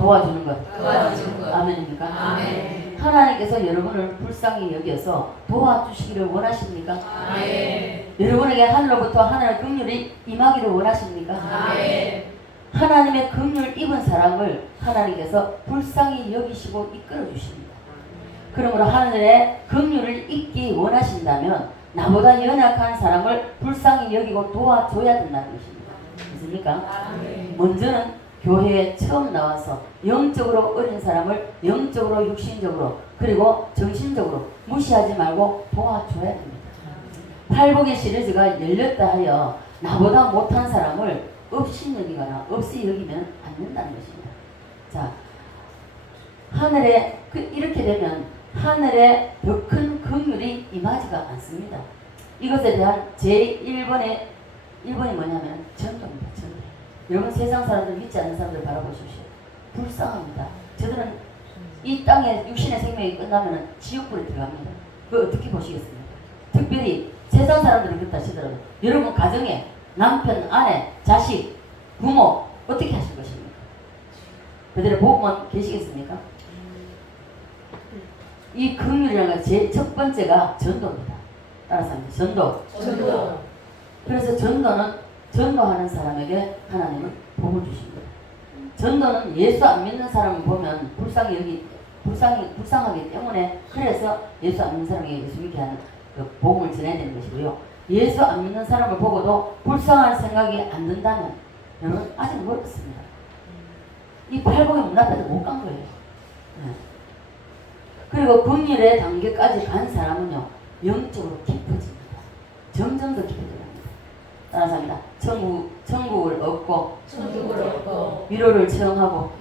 도와주는 것. 아멘입니까? 하나님께서 여러분을 불쌍히 여겨서 도와주시기를 원하십니까? 여러분에게 하늘로부터 하나님의 긍휼이 임하기를 원하십니까? 하나님의 긍휼 입은 사람을 하나님께서 불쌍히 여기시고 이끌어 주십니다. 그러므로 하늘의 긍휼을 입기 원하신다면 나보다 연약한 사람을 불쌍히 여기고 도와줘야 된다는 것입니다. 믿습니까? 먼저는 교회에 처음 나와서 영적으로 어린 사람을 영적으로, 육신적으로, 그리고 정신적으로 무시하지 말고 도와줘야 됩니다. 팔복의 시리즈가 열렸다 하여 나보다 못한 사람을 없이 여기거나 없이 여기면 안 된다는 것입니다. 자, 하늘에 이렇게 되면 하늘에 더 큰 긍휼이 임하지가 않습니다. 이것에 대한 제1번이 뭐냐면 전도입니다. 전도. 여러분 세상 사람들 믿지 않는 사람들 바라보십시오. 불쌍합니다. 저들은 이 땅에 육신의 생명이 끝나면 지옥불에 들어갑니다. 그거 어떻게 보시겠습니까? 특별히 세상 사람들은 그렇다 치더라도 여러분 가정에 남편, 아내, 자식, 부모 어떻게 하실 것입니까? 그들의 복은 계시겠습니까? 이 긍휼이라는 제 첫 번째가 전도입니다. 따라서 합니다. 전도. 그래서 전도는 전도하는 사람에게 하나님은 복을 주십니다. 전도는 예수 안 믿는 사람을 보면 불쌍하기 때문에 그래서 예수 안 믿는 사람에게 예수 믿게 하는 그 복음을 전해야 되는 것이고요. 예수 안 믿는 사람을 보고도 불쌍한 생각이 안 든다면 여러분 아직 멀었습니다. 이 팔복의 문 앞에도 못 간 거예요. 네. 그리고 긍휼의 단계까지 간 사람은요 영적으로 깊어집니다. 점점 더 깊어집니다. 따라서 합니다. 천국을 얻고 위로를 체험하고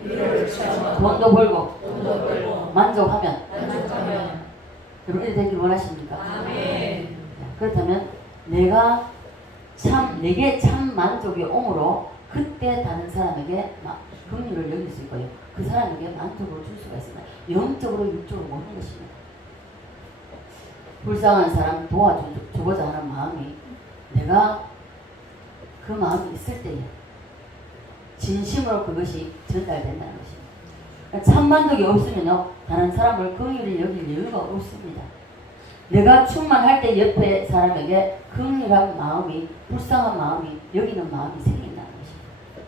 돈도 벌고 만족하면 여러분 이렇게 되길 원하십니까? 그렇다면 내게 참 만족이 오므로 그때 다른 사람에게 긍휼을 여길 수 있고요. 그 사람에게 만족을 줄 수가 있습니다. 영적으로 육적으로 모든 것입니다. 불쌍한 사람 도와주고자 하는 마음이 내가 그 마음이 있을 때에 진심으로 그것이 전달된다는 것입니다. 그러니까 참만족이 없으면요 다른 사람을 긍휼히 여길 여유가 없습니다. 내가 충만할 때 옆에 사람에게 긍휼한 마음이, 불쌍한 마음이, 여기는 마음이 생긴다는 것입니다.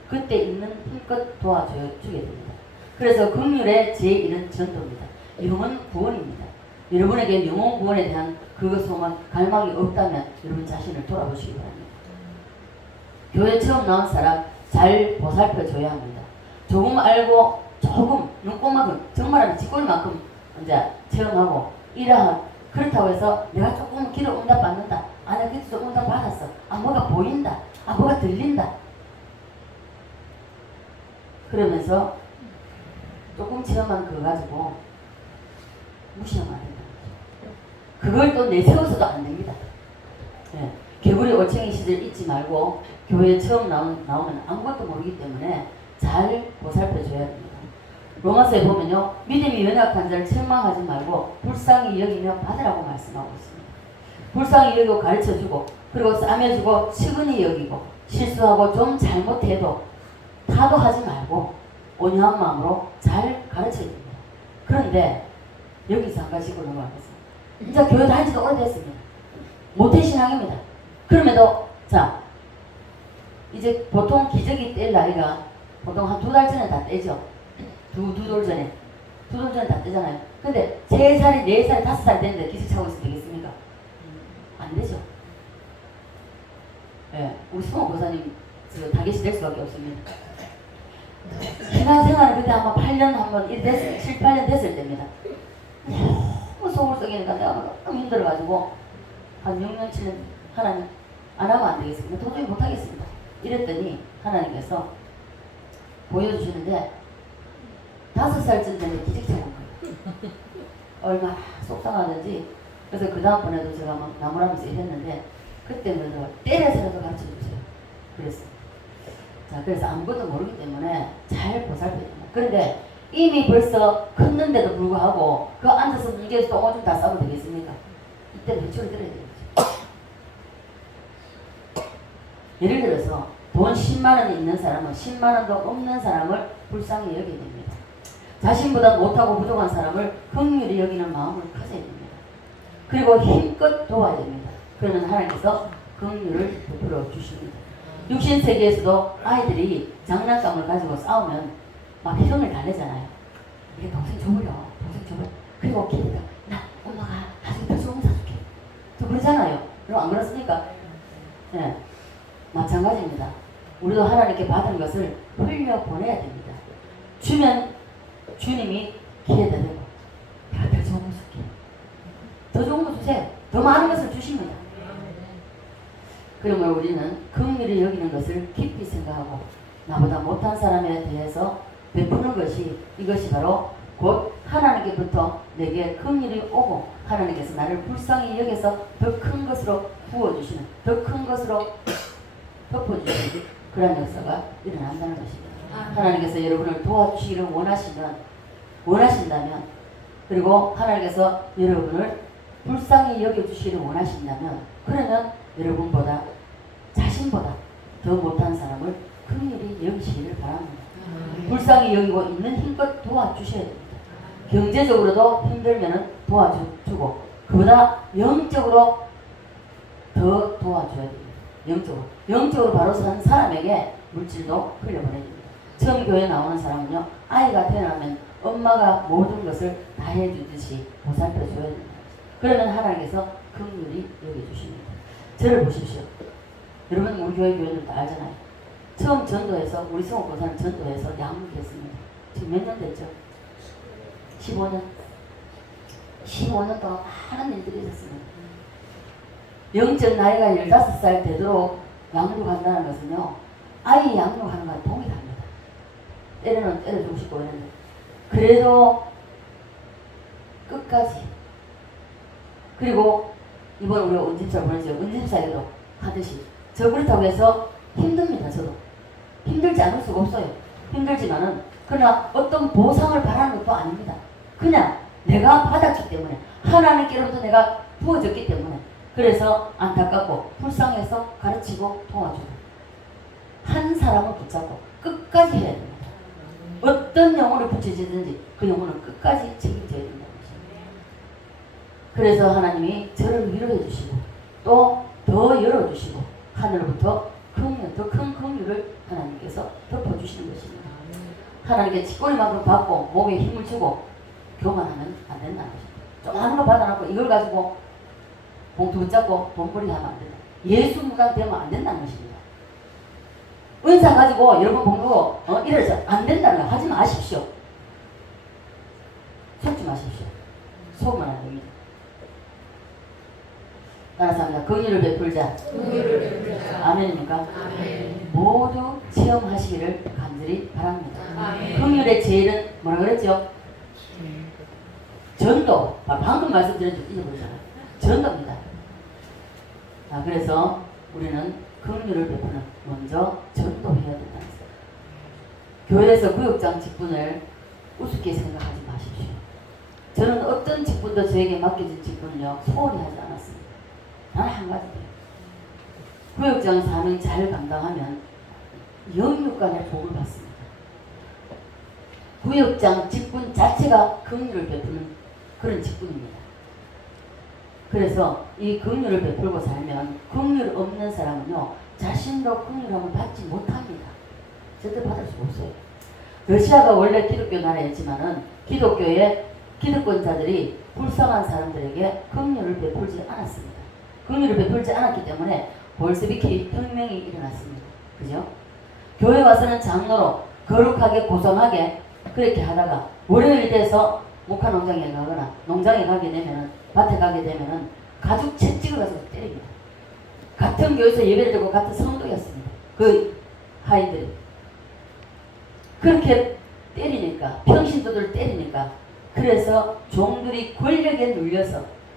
그때 있는 힘껏 도와주게 됩니다. 그래서 긍휼의 제1은 전도입니다. 영혼 구원입니다. 여러분에게 영혼 구원에 대한 그 소망, 갈망이 없다면 여러분 자신을 돌아보시기 바랍니다. 교회 처음 나온 사람 잘 보살펴줘야 합니다. 조금 알고 조금 눈꽃만큼 정말 쥐꼬리만큼 이제 체험하고 그렇다고 해서 내가 조금 기도 응답 받는다. 내가 기도 응답 받았어. 뭐가 보인다. 뭐가 들린다. 그러면서 조금 체험한 그거 가지고 무시하면 안 된다는 거죠. 그걸 또 내세워서도 안 됩니다. 예. 개구리 올챙이 시절 잊지 말고 교회에 처음 나오면 아무것도 모르기 때문에 잘 보살펴줘야 됩니다. 로마서에 보면요, 믿음이 연약한 자를 책망하지 말고 불쌍히 여기며 받으라고 말씀하고 있습니다. 불쌍히 여기고 가르쳐주고, 그리고 싸매주고 측은히 여기고, 실수하고 좀 잘못해도 타도하지 말고 온유한 마음으로 잘 가르쳐야 됩니다. 그런데 여기서 한 가지 넘어가겠습니다. 진짜 교회 다닌 지도 오래됐습니다. 모태신앙입니다. 그럼에도 자, 이제 보통 기저귀 뗄 나이가 보통 한 2달 전에 다 떼죠. 두 돌 전에. 2돌 전에 다 떼잖아요. 근데 3살이, 4살이, 5살이 됐는데 기저귀 차고 있으면 되겠습니까? 안 되죠. 예, 우리 수모 보사님 타겟이 될 수밖에 없습니다. 신앙생활은 그때 아마 8년 한번 7, 8년 됐을 때입니다. 너무 속을 썩이니까 내가 너무 힘들어가지고 한 6년, 7년 하나님 안 하면 안 되겠습니다. 도저히 못하겠습니다. 이랬더니 하나님께서 보여주시는데 5살쯤 되면 기직 차는 거예요. 얼마나 속상하든지. 그래서 그 다음번에도 제가 막 나무라면서 일했는데 그때는 때려서라도 가르쳐주세요. 그랬어요. 자, 그래서 아무것도 모르기 때문에 잘 보살펴야 됩니다. 그런데 이미 벌써 컸는데도 불구하고 그 앉아서 문제에서 똥을 좀 다 싸면 되겠습니까? 이때 회초리 들어야 되겠죠. 예를 들어서 돈 10만 원이 있는 사람은 10만 원도 없는 사람을 불쌍히 여겨야 됩니다. 자신보다 못하고 부족한 사람을 긍휼히 여기는 마음을 가져야 됩니다. 그리고 힘껏 도와야 됩니다. 그러면 하나님께서 긍휼을 베풀어 주십니다. 육신 세계에서도 아이들이 장난감을 가지고 싸우면 막 형을 달래잖아요. 이게 동생 줘버려, 동생 줘버려. 그리고 걔가 나 엄마가 나중에 더 좋은 거 사줄게. 또 그러잖아요. 그럼 안 그렇습니까? 네, 마찬가지입니다. 우리도 하나님께 받은 것을 흘려보내야 됩니다. 주면 주님이 기회다 되고 내가 더 좋은 거 줄게. 더 좋은 거 주세요. 더 많은 것을 주십니다. 그러면 우리는 긍휼히 여기는 것을 깊이 생각하고 나보다 못한 사람에 대해서 베푸는 것이 이것이 바로 곧 하나님께부터 내게 긍휼이 오고 하나님께서 나를 불쌍히 여겨서 더 큰 것으로 부어주시는, 더 큰 것으로 덮어주시는 그런 역사가 일어난다는 것입니다. 하나님께서 여러분을 도와주시기를 원하신다면 그리고 하나님께서 여러분을 불쌍히 여겨주시기를 원하신다면 그러면 여러분보다 자신보다 더 못한 사람을 긍휼히 여기시기를 바랍니다. 불쌍히 여기고 있는 힘껏 도와주셔야 됩니다. 경제적으로도 힘들면 도와주고 그보다 영적으로 더 도와줘야 됩니다. 영적으로 바로 선 사람에게 물질도 흘려보내야 됩니다. 처음 교회 나오는 사람은요, 아이가 태어나면 엄마가 모든 것을 다 해주듯이 보살펴줘야 됩니다. 그러면 하나님께서 긍휼히 여겨주십니다. 저를 보십시오. 여러분 우리 교회는 다 알잖아요. 처음 전도해서 우리 성옥고사는 전도해서 양육했습니다. 지금 몇 년 됐죠? 15년. 15년 동안 많은 일들이 있었습니다. 영적 나이가 15살 되도록 양육한다는 것은요, 아이 양육하는 것과 동일합니다. 때려는 때려주고 싶고 그랬는데 그래도 끝까지. 그리고 이번 우리가 은짐살 보내죠. 은짐살에도 하듯이 저 그렇다고 해서 힘듭니다. 저도 힘들지 않을 수가 없어요. 힘들지만은 그러나 어떤 보상을 바라는 것도 아닙니다. 그냥 내가 받았기 때문에 하나님께로부터 내가 부어졌기 때문에 그래서 안타깝고 불쌍해서 가르치고 도와주고 한 사람을 붙잡고 끝까지 해야 됩니다. 어떤 영혼을 붙여지든지 그 영혼은 끝까지 책임져야 된다는 것입니다. 그래서 하나님이 저를 위로해 주시고 또 더 열어주시고 하늘로부터 더 큰 긍휼을 하나님께서 덮어주시는 것입니다. 하나님께 찌꺼리만큼 받고 몸에 힘을 주고 교만하면 안 된다는 것입니다. 좀 하는 거 받아놓고 이걸 가지고 봉투 붙잡고 돈벌이 하면 안 된다. 예수 무당 되면 안 된다는 것입니다. 은사 가지고 여러분 봉투 이래서 안 된다는 거 하지 마십시오. 속지 마십시오. 속으면 안 됩니다. 따라서 합니다. 긍휼을 베풀자. 아멘입니까? 아멘. 모두 체험하시기를 간절히 바랍니다. 아멘. 긍휼의 제일은 뭐라 그랬죠? 저 전도. 방금 말씀드렸는데 잊어버리잖아요. 전도입니다. 그래서 우리는 긍휼을 베푸는 먼저 전도해야 된다는 거예요. 교회에서 구역장 직분을 우습게 생각하지 마십시오. 저는 어떤 직분도 저에게 맡겨진 직분을요 소홀히 하지 않았습니다. 단 한 가지 돼요. 구역장 사명 잘 감당하면 영육간의 복을 받습니다. 구역장 직분 자체가 긍휼을 베푸는 그런 직분입니다. 그래서 이 긍휼을 베풀고 살면 긍휼 없는 사람은요 자신도 긍휼함을 받지 못합니다. 절대 받을 수 없어요. 러시아가 원래 기독교 나라였지만은 기독교의 기득권자들이 불쌍한 사람들에게 긍휼을 베풀지 않았습니다. 긍휼을 베풀지 않았기 때문에 볼세비키 혁명이 일어났습니다. 그죠? 교회 와서는 장로로 거룩하게 고상하게 그렇게 하다가 월요일 돼서 목화 농장에 가거나 농장에 가게 되면은 밭에 가게 되면은 가죽 채찍을 가서 때립니다. 같은 교회에서 예배를 드리고 같은 성도였습니다. 그 하인들이 그렇게 때리니까 평신도들 때리니까 그래서 종들이 권력에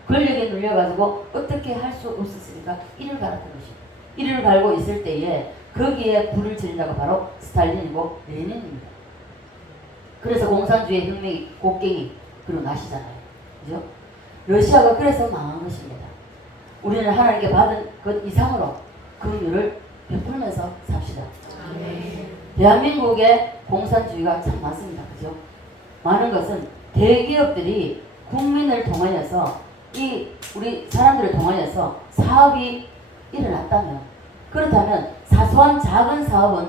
눌려가지고 어떻게 할 수 없었으니까 이를 갈았던 것입니다. 이를 갈고 있을 때에 거기에 불을 지른다가 바로 스탈린이고 레닌입니다. 그래서 공산주의 혁명이 곡괭이 그리고 나시잖아요. 그죠? 러시아가 그래서 망한 것입니다. 우리는 하나님께 받은 것 이상으로 긍휼을 베풀면서 삽시다. 대한민국에 공산주의가 참 많습니다. 그죠? 많은 것은 대기업들이 국민을 통하여서 우리 사람들을 통하여서 사업이 일어났다면 그렇다면 사소한 작은 사업은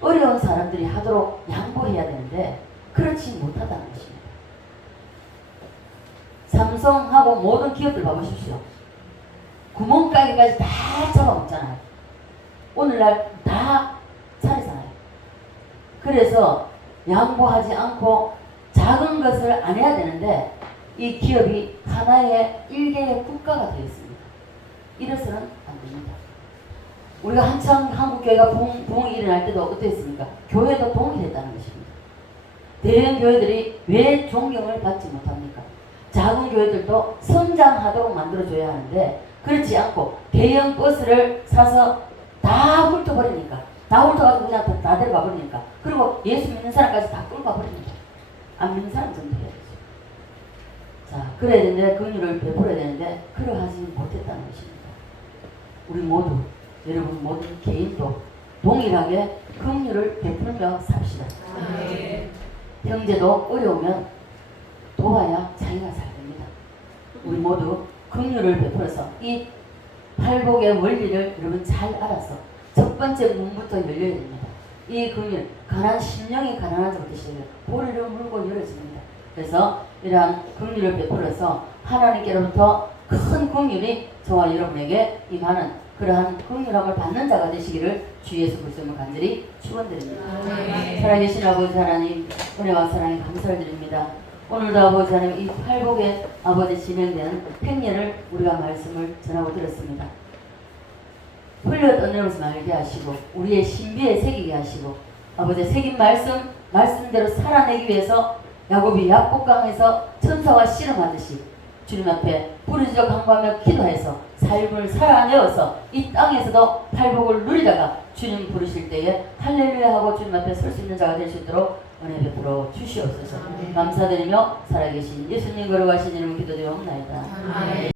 어려운 사람들이 하도록 양보해야 되는데 그렇지 못하다는 것입니다. 삼성하고 모든 기업들 봐보십시오. 구멍가게까지 다 잡아먹잖아요. 오늘날 다 차리잖아요. 그래서 양보하지 않고 작은 것을 안 해야 되는데 이 기업이 하나의 일개의 국가가 되어 있습니다. 이래서는 안 됩니다. 우리가 한참 한국교회가 부흥이 일어날 때도 어땠습니까? 교회도 부흥이 됐다는 것입니다. 대형 교회들이 왜 존경을 받지 못합니까? 작은 교회들도 성장하도록 만들어줘야 하는데 그렇지 않고 대형 버스를 사서 다 훑어버리니까 다 훑어가지고 그냥 다 데려가 버리니까 그리고 예수 믿는 사람까지 다 끌고 가버립니다. 안 믿는 사람 정도 해야 되죠. 자, 그래야 되는데 긍휼을 베풀어야 되는데 그러하지 못했다는 것입니다. 우리 모두 여러분 모든 개인도 동일하게 긍휼을 베풀며 삽시다. 형제도 어려우면 도와야 자기가 잘 됩니다. 우리 모두 긍휼을 베풀어서 이 팔복의 원리를 여러분 잘 알아서 첫 번째 문부터 열려야 됩니다. 이 긍휼, 심령이 가난한 자부터 시작해요. 고리를 물고 열어집니다. 그래서 이러한 긍휼을 베풀어서 하나님께로부터 큰 긍휼이 저와 여러분에게 임하는 그러한 긍휼함을 받는 자가 되시기를 주 예수 그리스도로 간절히 축원드립니다. 살아계신 아버지 하나님, 은혜와 사랑에 감사를 드립니다. 오늘도 아버지 하나님 이 팔복의 아버지 진행된 팽례를 우리가 말씀을 전하고 들었습니다. 흘려 떠내면서 말게 하시고 우리의 신비에 새기게 하시고 아버지 새긴 말씀대로 살아내기 위해서 야곱이 약복강에서 천사와 씨름하듯이 주님 앞에 부르짖어 간구하며 기도해서 삶을 살아내어서 이 땅에서도 팔복을 누리다가 주님 부르실 때에 할렐루야 하고 주님 앞에 설 수 있는 자가 될 수 있도록 은혜 베풀어 주시옵소서. 감사드리며 살아계신 예수님 걸어가신 이름으로 기도드리옵나이다.